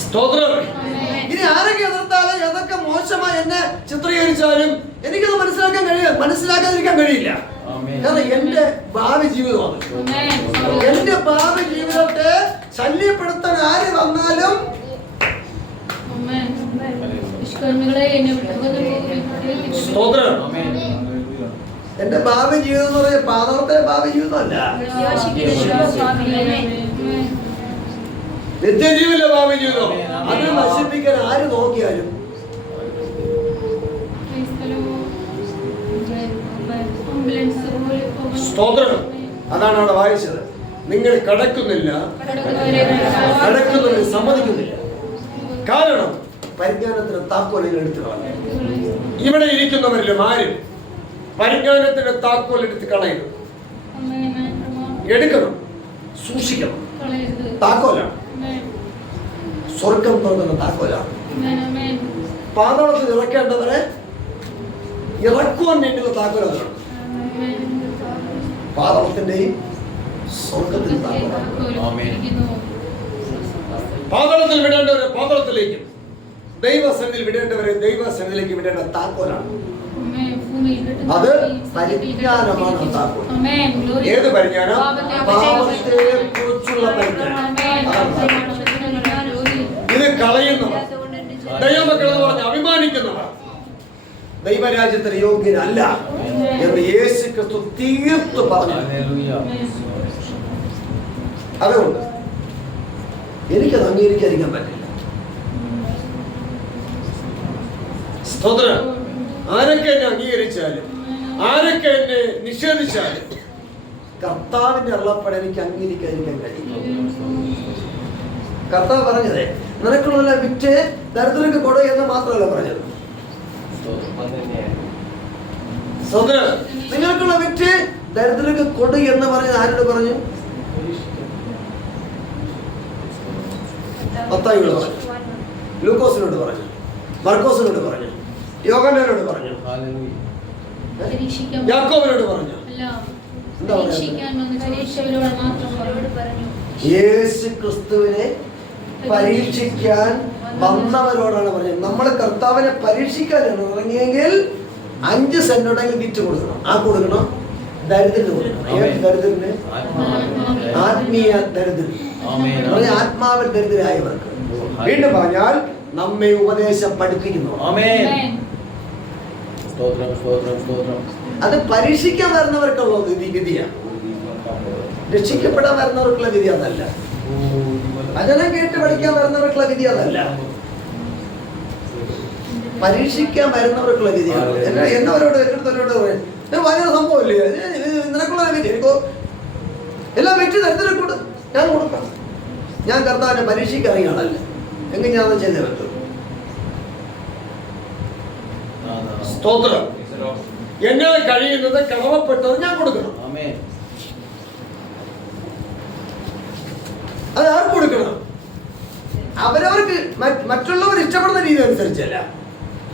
സ്തോത്രം. ഇനി ആരൊക്കെ എതിർത്താലും ഏതൊക്കെ മോശമായി എന്നെ ചിത്രീകരിച്ചാലും എനിക്കത് മനസ്സിലാക്കാതിരിക്കാൻ കഴിയില്ല. കാരണം എന്റെ ഭാവി ജീവിതമാണ്. എന്റെ ഭാവി ജീവിതത്തെ ശല്യപ്പെടുത്താൻ ആര് വന്നാലും സ്തോത്രം. എന്റെ ഭാവി ജീവിതം എന്ന് പറഞ്ഞാൽ പാതാളത്തിലെ ഭാവി ജീവിതമല്ല, നിത്യജീവിലെ ഭാവി ജീവിതം. അത് നശിപ്പിക്കാൻ ആര് നോക്കിയാലും. സ്തോത്രം. അതാണ് അവിടെ വായിച്ചത്. നിങ്ങൾ കടക്കുന്നില്ല, കടക്കുന്നവരെ സമ്മതിക്കുന്നില്ല. കാരണം പരിജ്ഞാനത്തിന് താക്കോൽ എടുത്തു കളഞ്ഞു. ഇവിടെ ഇരിക്കുന്നവരിലും ആരും പരിജ്ഞാനത്തിന്റെ താക്കോൽ എടുത്ത് കളയരുത്. എടുക്കണം, സൂക്ഷിക്കണം. താക്കോലാണ്, സ്വർഗം തുറക്കുന്ന താക്കോലാണ്. പാതാളത്തിൽ ഇറക്കേണ്ടവരെ ഇറക്കുവാൻ വേണ്ടിയുള്ള താക്കോലാണ്. പാതാളത്തിന്റെയും സ്വർഗത്തിന്റെയും താക്കോലാണ്. പാതാളത്തിൽ വിടേണ്ടവരെ പാതാളത്തിലേക്കും, ദൈവസന്നിധിയിൽ വിടേണ്ടവരെ ദൈവസന്നിധിയിലേക്ക് വിടേണ്ട താക്കോലാണ്. അത് പരിജ്ഞാനമാണ് താക്കോൽ. ഏത് പരിജ്ഞാനം? പാപത്തെ കുറിച്ചുള്ള പരിജ്ഞാനം. ഇത് കളയുന്നവർ, ദൈവമക്കൾ എന്ന് പറഞ്ഞ് അഭിമാനിക്കുന്നവർ ദൈവരാജ്യത്തിന് യോഗ്യനല്ല എന്ന് യേശു ക്രിസ്തു തീർത്തു പറഞ്ഞു. അതുകൊണ്ട് എനിക്കത് അംഗീകരിക്കാതിരിക്കാൻ പറ്റില്ല. സ്തോത്രം. ആരൊക്കെ എന്നെ അംഗീകരിച്ചാലും ആരൊക്കെ എന്നെ നിഷേധിച്ചാലും കർത്താവിന്റെ അരുളപ്പാട് എനിക്ക് അംഗീകരിക്കാതിരിക്കാൻ കഴിയും. കർത്താവ് പറഞ്ഞതേ നിനക്കുള്ള വിറ്റ് ദരിദ്രർക്ക് കൊടു എന്ന് മാത്രമല്ല പറഞ്ഞത്. സ്തോത്രം. നിങ്ങൾക്കുള്ള വിറ്റ് ദരിദ്രർക്ക് കൊടു എന്ന് പറഞ്ഞത് ആരോട് പറഞ്ഞു? മത്തായിയോട് പറഞ്ഞു, ലൂക്കോസിനോട് പറഞ്ഞു, മർക്കോസിനോട് പറഞ്ഞു, യോഹന്നാനോട് പറഞ്ഞു, യാക്കോബിനോട് പറഞ്ഞു. എന്താ യേശു ക്രിസ്തുവിനെ പരീക്ഷിക്കാൻ വന്നവരോടാണ് പറഞ്ഞത്. നമ്മൾ കർത്താവിനെ പരീക്ഷിക്കാനാണ് ഇറങ്ങിയെങ്കിൽ 5 സെന്റ് ഉണ്ടെങ്കിൽ വിറ്റ് കൊടുക്കണം. ആ കൊടുക്കണം, ദരിദ്രന് കൊടുക്കണം. ഏത് ദരിദ്രന്? ആത്മീയ ദരിദ്രൻ, ആത്മാവിൽ ദരിദ്രരായവർക്ക്. വീണ്ടും പറഞ്ഞാൽ നമ്മെ ഉപദേശം പഠിപ്പിക്കുന്നു. അത് പരീക്ഷിക്കാൻ വരുന്നവർക്കുള്ള വിധിയാണ്, രക്ഷിക്കപ്പെടാൻ വരുന്നവർക്കുള്ള വിധി അതല്ല. വചനം കേട്ട് പഠിക്കാൻ വരുന്നവർക്കുള്ള വിധി അതല്ല, പരീക്ഷിക്കാൻ വരുന്നവർക്കുള്ള വിധിയാണ്. എന്നവരോട് എന്നോട് ഭയങ്കര സംഭവമില്ലേ നിനക്കുള്ള വിധി? എനിക്കോ എല്ലാം വെച്ച് തരത്തിലെക്കൂട് ഞാൻ കൊടുക്കാം. ഞാൻ കർത്താവിനെ പരീക്ഷിക്കാൻ അറിയാണല്ല എങ്കിൽ ഞാൻ അത് ചെയ്തേ പറ്റൂ. സ്തോത്രം. എന്നാൽ കഴിയുന്നത് കടമപ്പെട്ടത് ഞാൻ കൊടുക്കണം. അത് ആർക്ക് കൊടുക്കണം? അവരവർക്ക് മറ്റുള്ളവർ ഇഷ്ടപ്പെടുന്ന രീതി അനുസരിച്ചല്ല.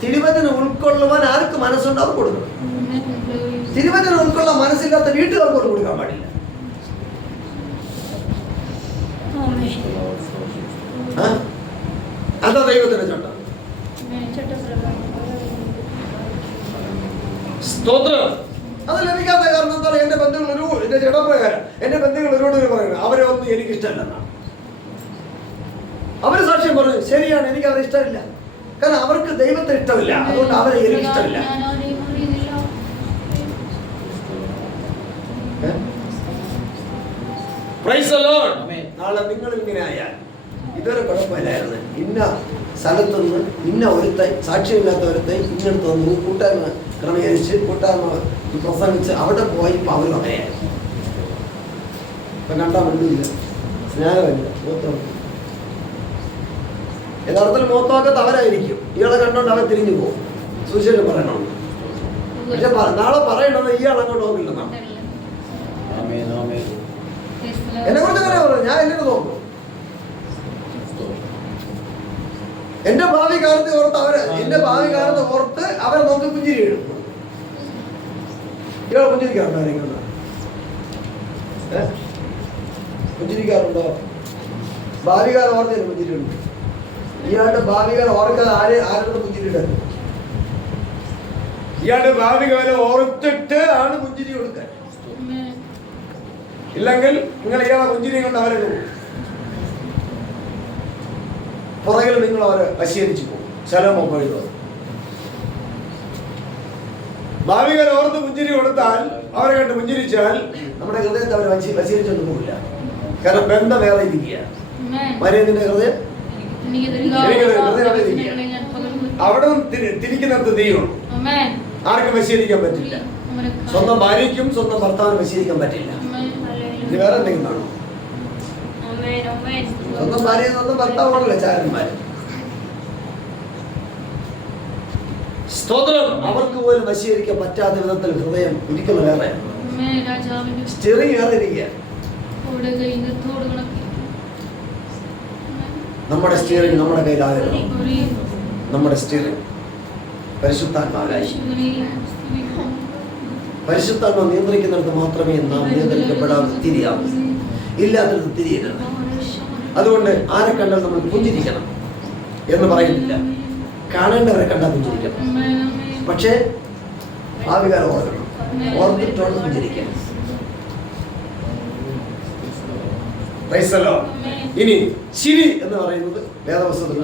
തിരുവചനം ഉൾക്കൊള്ളുവാൻ ആർക്ക് മനസ്സുണ്ട് അവർ കൊടുക്കണം. തിരുവചനം ഉൾക്കൊള്ളാൻ മനസ്സില്ലാത്ത വീട്ടുകാർക്ക് കൊടുക്കാൻ പാടില്ല. അതാ ദൈവത്തിന്റെ ചട്ടം. സ്തോത്രം. അത് ലഭിക്കാത്ത കാരണം എന്താ? എന്റെ ബന്ധുക്കൾ എന്റെ ജഡപ്രകാരം എന്റെ ബന്ധുക്കൾ ഒരുപാട് പറയുന്നത് അവരെ ഒന്നും എനിക്ക് ഇഷ്ടമല്ലെന്നാണ്. അവര് സാക്ഷ്യം പറഞ്ഞു, ശരിയാണ്, എനിക്ക് അവരെ ഇഷ്ടമില്ല. കാരണം അവർക്ക് ദൈവത്തെ ഇഷ്ടമില്ല, അതുകൊണ്ട് അവരെ എനിക്ക് ഇഷ്ടമില്ല. നാളെ നിങ്ങൾ ഇങ്ങനെ ആയാൽ ഇതൊരു കുഴപ്പമില്ലായിരുന്നു. ഇന്ന സ്ഥലത്തുനിന്ന് ഇന്ന ഒരുത്തൈ സാക്ഷ്യമില്ലാത്ത ഒരുത്തൈ ഇങ്ങനത്തെ വന്ന് കൂട്ടായ്മ ക്രമീകരിച്ച് കൂട്ടായ്മ പ്രസംഗിച്ച് അവിടെ പോയി ഇപ്പം അവർ പറയാൻ ഇപ്പം കണ്ടാൽ വേണ്ടിയില്ല, സ്നേഹമില്ല, മൂത്തം. യഥാർത്ഥത്തിൽ മൂത്തമൊക്കെ അവരായിരിക്കും. ഇയാളെ കണ്ടോണ്ട് അവൻ തിരിഞ്ഞു പോകും. സുശേഷം പറയണമെന്ന്. പക്ഷെ നാളെ പറയണമെന്ന് ഇയാൾ അങ്ങോട്ട് നോക്കില്ലെന്നാണ്. എന്നെ കുറിച്ച് അങ്ങനെ പറഞ്ഞു. ഞാൻ എന്നെ നോക്കും. എന്റെ ഭാവി കാലത്ത് ഓർത്ത് അവരെ നോക്കി പുഞ്ചിരി എഴുതും. ഇയാൾ പുഞ്ചിരിക്കാറുണ്ടോ? ആരെങ്കിലും പുഞ്ചിരിക്കാറുണ്ടോ? ഭാവി കാലം ഓർത്ത് പുഞ്ചിരിയുണ്ട്. ഇയാളുടെ ഭാവി കാലം ഓർക്കാതെ ആരോട് പുഞ്ചിരിയിടരുത്. ഇയാളുടെ ഭാവി കാലം ഓർത്തിട്ട് ആണ് പുഞ്ചിരി കൊടുക്കാൻ. ഇല്ലെങ്കിൽ നിങ്ങൾ ഇയാളെ പുഞ്ചിരി കൊണ്ട് അവരെ പുറകിൽ നിങ്ങൾ അവരെ വശീകരിച്ചു പോകും. ശലമോ കഴിയുന്നത് ഭാവികൾ ഓർത്ത് പുഞ്ചിരി കൊടുത്താൽ അവരെ കണ്ട് പുഞ്ചിരിച്ചാൽ നമ്മുടെ ഹൃദയത്തെ അവർ വശീകരിച്ചൊന്നും പോകില്ല. കാരണം ബന്ധം വേറെ ഇരിക്കുക. മരേതിന്റെ ഹൃദയം അവിടെ തിരിക്കുന്നിടത്ത് തീയുള്ളൂ. ആർക്കും വശീകരിക്കാൻ പറ്റില്ല. സ്വന്തം ഭാര്യയ്ക്കും സ്വന്തം ഭർത്താവിനും വശീകരിക്കാൻ പറ്റില്ല. ഇത് വേറെ എന്തെങ്കിലും കാണും. സ്വന്തം ഭാര്യ സ്വന്തം ഭർത്താവാണല്ലോ ചാരന്മാര്. സ്തോത്രം. അവർക്ക് പോലും വശീകരിക്കാൻ പറ്റാത്ത വിധത്തിൽ ഹൃദയം ഒരിക്കലും വേറെ സ്റ്റിയറിംഗ് വേറെ ഇരിക്കുക. നമ്മുടെ സ്റ്റിയറിംഗ് നമ്മുടെ കയ്യിലാകരുത്. നമ്മുടെ സ്റ്റിയറിംഗ് പരിശുദ്ധാത്മാവായി. പരിശുദ്ധാത്മ നിയന്ത്രിക്കുന്നിടത്ത് മാത്രമേ നാം നിയന്ത്രിക്കപ്പെടാതെ തിരിയാവൂ. ഇല്ലാത്തടത്ത് തിരിയരുത്. അതുകൊണ്ട് ആരെ കണ്ടാൽ നമ്മൾ പുഞ്ചിരിക്കണം എന്ന് പറയുന്നില്ല. കാണേണ്ടവരെ കണ്ടാൽ പുഞ്ചിരിക്കണം. പക്ഷേ ആ വികാരം ഓർക്കണം. ഓർത്തിട്ടോട് പുഞ്ചിരിക്കണം. ഇനി ചിരി എന്ന് പറയുന്നത് വേദപുസ്തകത്തിൽ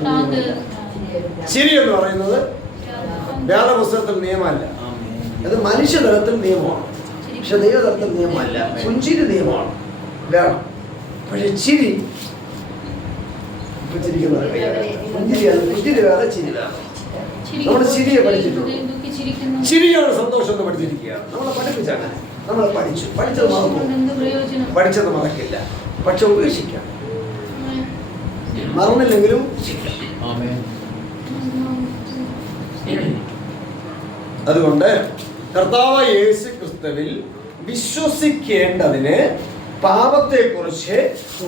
ചിരി എന്ന് പറയുന്നത് വേദപുസ്തകത്തിൽ നിയമമല്ല. അത് മനുഷ്യതലത്തിൽ നിയമമാണ്. പക്ഷെ ദൈവതലത്തിൽ നിയമമല്ല. പുഞ്ചിരി നിയമമാണ്, വേണം. പക്ഷെ ചിരി പുഞ്ചിരി വേറെ ചിരി വേറെ. നമ്മുടെ ചിരിയെ പഠിച്ചിട്ടുണ്ട്. ചിരിയാണ് സന്തോഷം എന്ന് പഠിച്ചിരിക്കുകയാണ്. നമ്മളെ പഠിപ്പിച്ചാണ്. നമ്മളെ പഠിച്ചത് മറന്നു. പഠിച്ചത് മറക്കില്ല, പക്ഷെ ഉപേക്ഷിക്കാം. മറന്നില്ലെങ്കിലും അതുകൊണ്ട് കർത്താവ് യേശു ക്രിസ്തുവിൽ വിശ്വസിക്കേണ്ടതിന് പാപത്തെക്കുറിച്ച്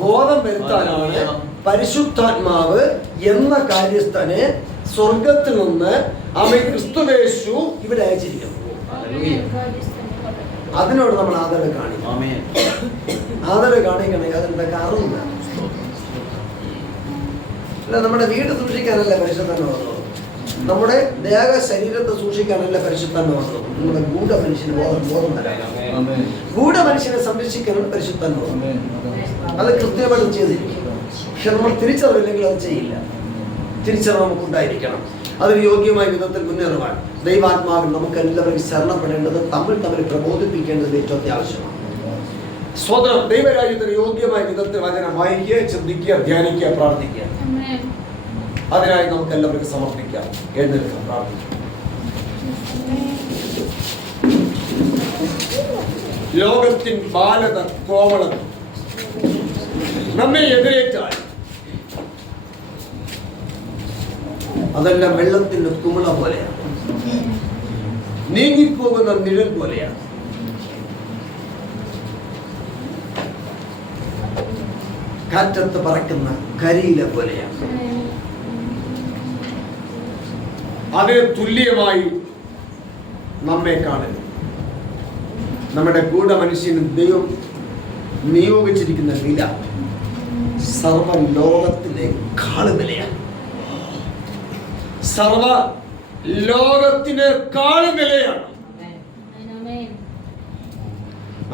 ബോധം വരുത്താനാണ് പരിശുദ്ധാത്മാവ് എന്ന കാര്യസ്ഥനെ സ്വർഗത്തിൽ നിന്ന് അവൻ ക്രിസ്തുവേശു ഇവിടെ അയച്ചിരിക്കുന്നു. അതിനോട് നമ്മൾ ആദരവ് കാണിക്കണം. ആദരവ് കാണിക്കണമെങ്കിൽ അതിന്റെ കാരണമില്ല. അല്ല, നമ്മുടെ വീട് സൂക്ഷിക്കാനല്ല പരിശുദ്ധാത്മ വന്നത്. നമ്മുടെ ദേഹ ശരീരത്തെ സൂക്ഷിക്കാനല്ല പരിശുദ്ധാത്മ വന്നത്. നമ്മുടെ ഗൂഢ മനുഷ്യന് ബോധം തരാം. ഗൂഢ മനുഷ്യനെ സംരക്ഷിക്കാനാണ് പരിശുദ്ധാത്മ വന്നത്. അത് കൃത്യമായിട്ട് ചെയ്തിരിക്കും. പക്ഷെ നമ്മൾ തിരിച്ചറിവില്ലെങ്കിൽ അത് ചെയ്യില്ല. തിരിച്ചറിവ് നമുക്കുണ്ടായിരിക്കണം. അതിന് യോഗ്യമായ വിധത്തിൽ മുന്നേറുവാൻ ദൈവാത്മാവിൽ നമുക്ക് എല്ലാവരും ശരണപ്പെടേണ്ടത്, തമ്മിൽ പ്രബോധിപ്പിക്കേണ്ടത് ഏറ്റവും അത്യാവശ്യമാണ്. സ്വതന്ത്രം ദൈവരാജ്യത്തിന് യോഗ്യമായ വിധത്തിൽ വചനം വായിക്കുക, ചിന്തിക്കുക, ധ്യാനിക്കുക, പ്രാർത്ഥിക്കുക. അതിനായി നമുക്ക് എല്ലാവർക്കും സമർപ്പിക്കാം. എഴുന്നേൽക്കാം, പ്രാർത്ഥിക്കാം. ലോകത്തിൻ ബാലത കോമളത നമ്മെ എതിരേറ്റാൽ അതെല്ലാം വെള്ളത്തിന്റെ കുമിള പോലെയാണ്, നീങ്ങിപ്പോകുന്ന നിഴൽ പോലെയാണ്. കാറ്റത്ത് പറക്കുന്ന കരിയില പോലെയാണ്. അതിന് തുല്യമായി നമ്മെ കാണുന്നു. നമ്മുടെ ഗൂഢ മനുഷ്യന് ദൈവം നിയോഗിച്ചിരിക്കുന്ന വില സർവ ലോകത്തിനേക്കാളും വിലയാണ്. സർവ ലോകത്തിനേക്കാളും വിലയാണ്.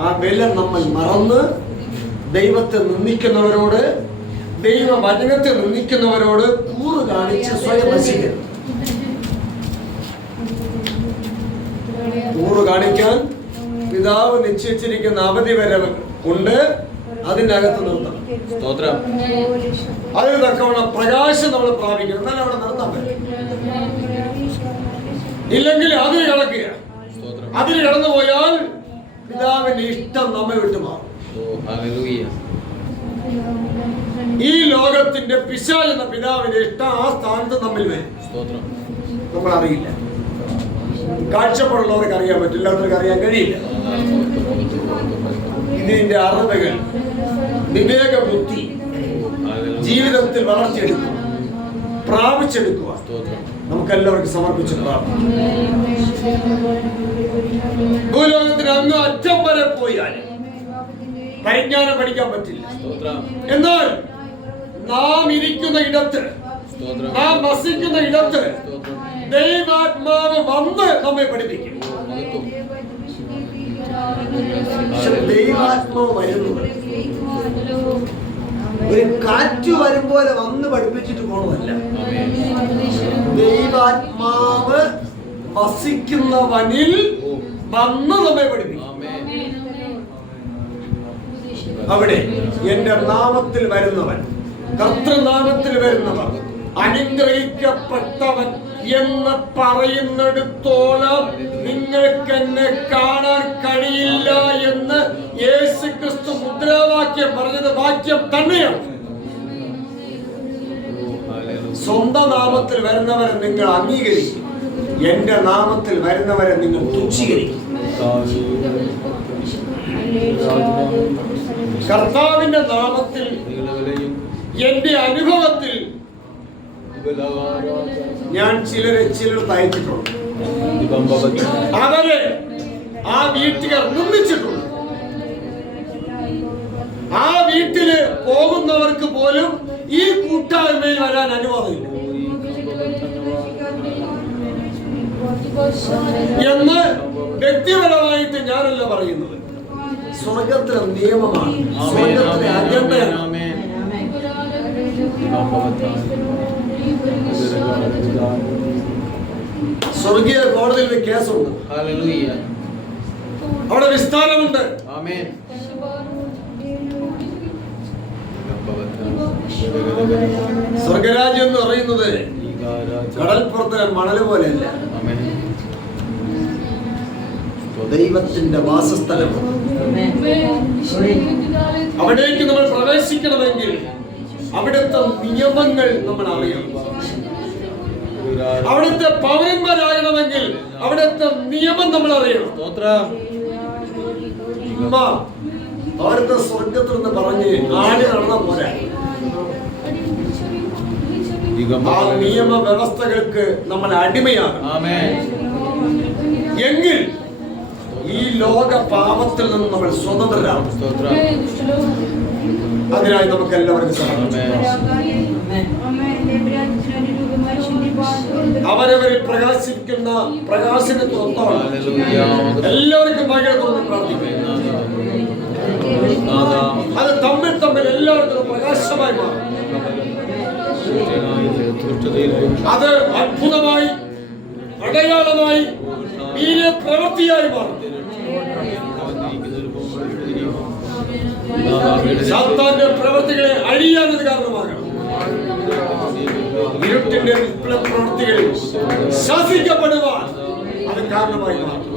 ആ വില നമ്മൾ മറന്ന് ദൈവത്തെ നിന്ദിക്കുന്നവരോട്, ദൈവവചനത്തെ നിന്ദിക്കുന്നവരോട് കൂറ് കാണിച്ച് സ്വയം നശിക്കുന്നു. കൂറ് കാണിക്കാൻ പിതാവ് നിശ്ചയിച്ചിരിക്കുന്ന അവധി വരെ ഉണ്ട്. അതിനകത്ത് നിർത്തണം. അതിന് തക്കവണ്ണം പ്രകാശം നമ്മൾ പ്രാപിക്കണം. എന്നാലും അവിടെ നിർത്താൻ പറ്റും. ഇല്ലെങ്കിൽ അതിന് കിടക്കുക. അതിന് കടന്നു പോയാൽ പിതാവിന്റെ ഇഷ്ടം നമ്മെ വിട്ടുമാറും. ഈ ലോകത്തിന്റെ പിശാച് എന്ന പിതാവിന്റെ ഇഷ്ടം ആ സ്ഥാനത്ത് നമ്മിൽ വരും. നമ്മൾ അറിയില്ല. കാഴ്ചപ്പാടുള്ളവർക്ക് അറിയാൻ പറ്റും, എല്ലാവർക്കും അറിയാൻ കഴിയില്ല. ഇതിന്റെ അറിവുകൾ, വിവേക ബുദ്ധി ജീവിതത്തിൽ വളർച്ചയെടുക്കുക, പ്രാപിച്ചെടുക്കുക നമുക്കെല്ലാവർക്കും സമർപ്പിച്ചു പ്രാർത്ഥിക്കാം. ഭൂലോകത്തിന് അങ്ങ് അറ്റം വരെ പോയാൽ പരിജ്ഞാനം പഠിക്കാൻ പറ്റില്ല. എന്നാൽ നാം ഇരിക്കുന്ന ഇടത്ത്, നാം വസിക്കുന്ന ഇടത്ത് ദൈവാത്മാവ് വന്ന് നമ്മെ പഠിപ്പിക്കും. ദൈവാത്മാവ് വരുന്നു. ഒരു കാറ്റ് വരും പോലെ വന്ന് പഠിപ്പിച്ചിട്ട് പോകണമല്ല. ദൈവാത്മാവ് വസിക്കുന്നവനിൽ വന്ന് നമ്മെ പഠിപ്പിക്കും. അവിടെ എന്റെ നാമത്തിൽ വരുന്നവൻ, കർത്തൃനാമത്തിൽ വരുന്നവൻ അനുഗ്രഹിക്കപ്പെട്ടവൻ എന്ന് പറയുന്നിടത്തോളം നിങ്ങൾക്ക് എന്നെ കാണാൻ കഴിയില്ല എന്ന് യേശുക്രിസ്തു മുദ്രാവാക്യം പറഞ്ഞത് വാക്യം തന്നെയാണ്. സ്വന്തം നാമത്തിൽ വരുന്നവരെ നിങ്ങൾ അംഗീകരിക്കും, എന്റെ നാമത്തിൽ വരുന്നവരെ നിങ്ങൾ തുച്ഛീകരിക്കും. കർത്താവിന്റെ നാമത്തിൽ എന്റെ അനുഭവത്തിൽ ഞാൻ ചിലർ അയച്ചിട്ടുണ്ട്. അവരെ ആ വീട്ടുകാർ നിർമ്മിച്ചിട്ടുണ്ട്. ആ വീട്ടില് പോകുന്നവർക്ക് പോലും ഈ കൂട്ടായ്മയിൽ വരാൻ അനുവാദമില്ല എന്ന് വ്യക്തിപരമായിട്ട് ഞാനല്ല പറയുന്നത്. സ്വർഗത്തിലെ നിയമമാണ്, സ്വർഗത്തിലെ അജണ്ടയാണ്. സ്വർഗീയ കോടതിയിൽ കേസുണ്ട്, അവിടെ വിസ്താരമുണ്ട്. സ്വർഗരാജ്യം എന്ന് പറയുന്നത് കടൽപ്പുറത്തെ മണല് പോലെയല്ല, ദൈവത്തിന്റെ വാസസ്ഥലം. അവിടേക്ക് നമ്മൾ പ്രവേശിക്കണമെങ്കിൽ അവിടുത്തെ നിയമങ്ങൾ നമ്മൾ അറിയണം. അവിടുത്തെ പൗരന്മാരാകണമെങ്കിൽ അവിടുത്തെ നിയമം നമ്മൾ അറിയണം. അവിടുത്തെ സ്വർഗത്തിൽ നിന്ന് പറഞ്ഞ് ആടി നടന്ന പോലെ ആ നിയമ വ്യവസ്ഥകൾക്ക് നമ്മൾ അടിമയാകണം. എങ്കിൽ ഈ ലോക പാപത്തിൽ നിന്ന് നമ്മൾ സ്വതന്ത്രരാണ്. അതിനായി നമുക്ക് എല്ലാവർക്കും അവരവരിൽ പ്രകാശിക്കുന്ന പ്രകാശനത്വത്തോളം എല്ലാവർക്കും ഭയങ്കര തോന്നി പ്രാർത്ഥിക്കും. അത് തമ്മിൽ തമ്മിൽ എല്ലാവർക്കും പ്രകാശമായി മാറും. അത് അത്ഭുതമായി, അടയാളമായി, വീര്യപ്രവൃത്തിയായി മാറും. സാത്താന്റെ പ്രവൃത്തികളെ അഴിയാനത് കാരണമാകണം. ഇരുട്ടിന്റെ പ്രവൃത്തികൾ ശാസിക്കപ്പെടുവാൻ അത് കാരണമായി മാറും.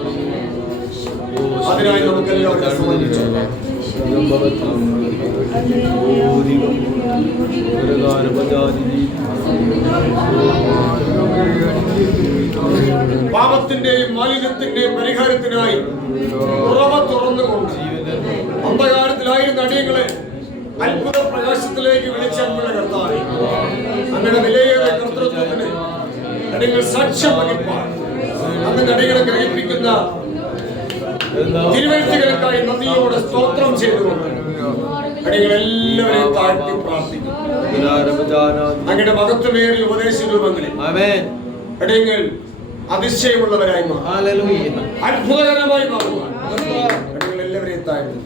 അതിനായി നമുക്ക് എല്ലാവർക്കും സംബന്ധിച്ചു പാപത്തിന്റെയും മാലിന്യത്തിന്റെയും പരിഹാരത്തിനായി ഉറവ തുറന്നുകൊണ്ട് അന്ധകാരത്തിലായിരുന്ന അടിയങ്ങളെ അത്ഭുത പ്രകാശത്തിലേക്ക് വിളിച്ചെന്നുള്ള കർത്താവേ, അങ്ങനെ വിലയേറിയ കർത്തൃത്വത്തിന് അടിയങ്ങൾ സാക്ഷ്യം വഹിപ്പാൻ അന്ന് അടിയങ്ങളെ ഗ്രഹിപ്പിക്കുന്ന തിരുവഴുത്തുകൾക്കായി നന്ദിയോടെ സ്തോത്രം ചെയ്തുകൊണ്ട് അടിയങ്ങൾ എല്ലാവരെയും താഴ്ത്തി പ്രാർത്ഥിക്കും. അങ്ങയുടെ മഹത്വമേറിയ ഉപദേശ രൂപങ്ങളിൽ അടിയങ്ങൾ അതിശയമുള്ളവരായി മാറും, അത്ഭുതകരമായി മാറുവാൻ അടിയങ്ങൾ എല്ലാവരെയും താഴ്ത്തി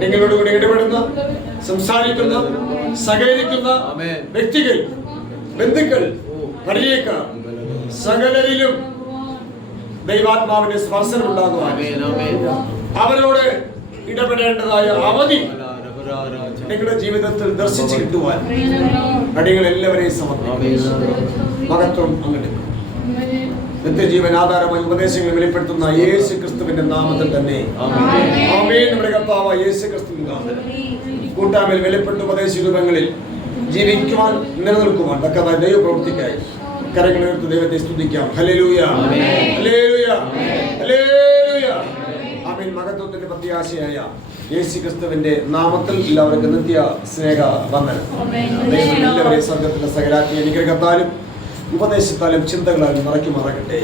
നിങ്ങളോടുകൂടി ഇടപെടുന്ന, സംസാരിക്കുന്ന, സഹകരിക്കുന്ന വ്യക്തികൾ, ബന്ധുക്കൾ, പരിചയക്കാർ സകലരിലും ദൈവാത്മാവിന്റെ സ്പർശനം ഉണ്ടാകുവാൻ, അവരോട് ഇടപെടേണ്ടതായ അവധി നിങ്ങളുടെ ജീവിതത്തിൽ ദർശിച്ചു കിട്ടുവാൻ അടികൾ എല്ലാവരെയും സമർപ്പിക്കും. മഹത്വം അങ്ങോട്ട് നിത്യജീവൻ ആധാരമായി ഉപദേശങ്ങൾ വെളിപ്പെടുത്തുന്ന യേശു ക്രിസ്തുവിന്റെ നാമത്തിൽ തന്നെ ആമേൻ. നമ്മുടെ കർത്താവ് യേശു ക്രിസ്തുവിന്റെ നാമത്തിൽ കൂട്ടായ്മയിൽ വെളിപ്പെട്ട ഉപദേശ രൂപങ്ങളിൽ ജീവിക്കുവാൻ, നിലനിൽക്കുവാൻ തക്കതായ ദൈവപ്രവൃത്തിക്കായി കരങ്ങളുയർത്തി ദൈവത്തെ സ്തുതിക്കാം. ഹല്ലേലൂയ, ഹല്ലേലൂയ, ഹല്ലേലൂയ. ആമേൻ. മഹത്വത്തിന്റെ പ്രത്യാശയായ യേശു ക്രിസ്തുവിന്റെ നാമത്തിൽ എല്ലാവർക്കും നിത്യ സ്നേഹ വന്ദനം. ദൈവം എല്ലാവരെയും സ്വർഗത്തിന്റെ സകലാത്മീയ അനുഗ്രഹത്താലും ഉപദേശത്താലും ചിന്തകളാലും നിറയ്ക്കുമാറാകട്ടെ.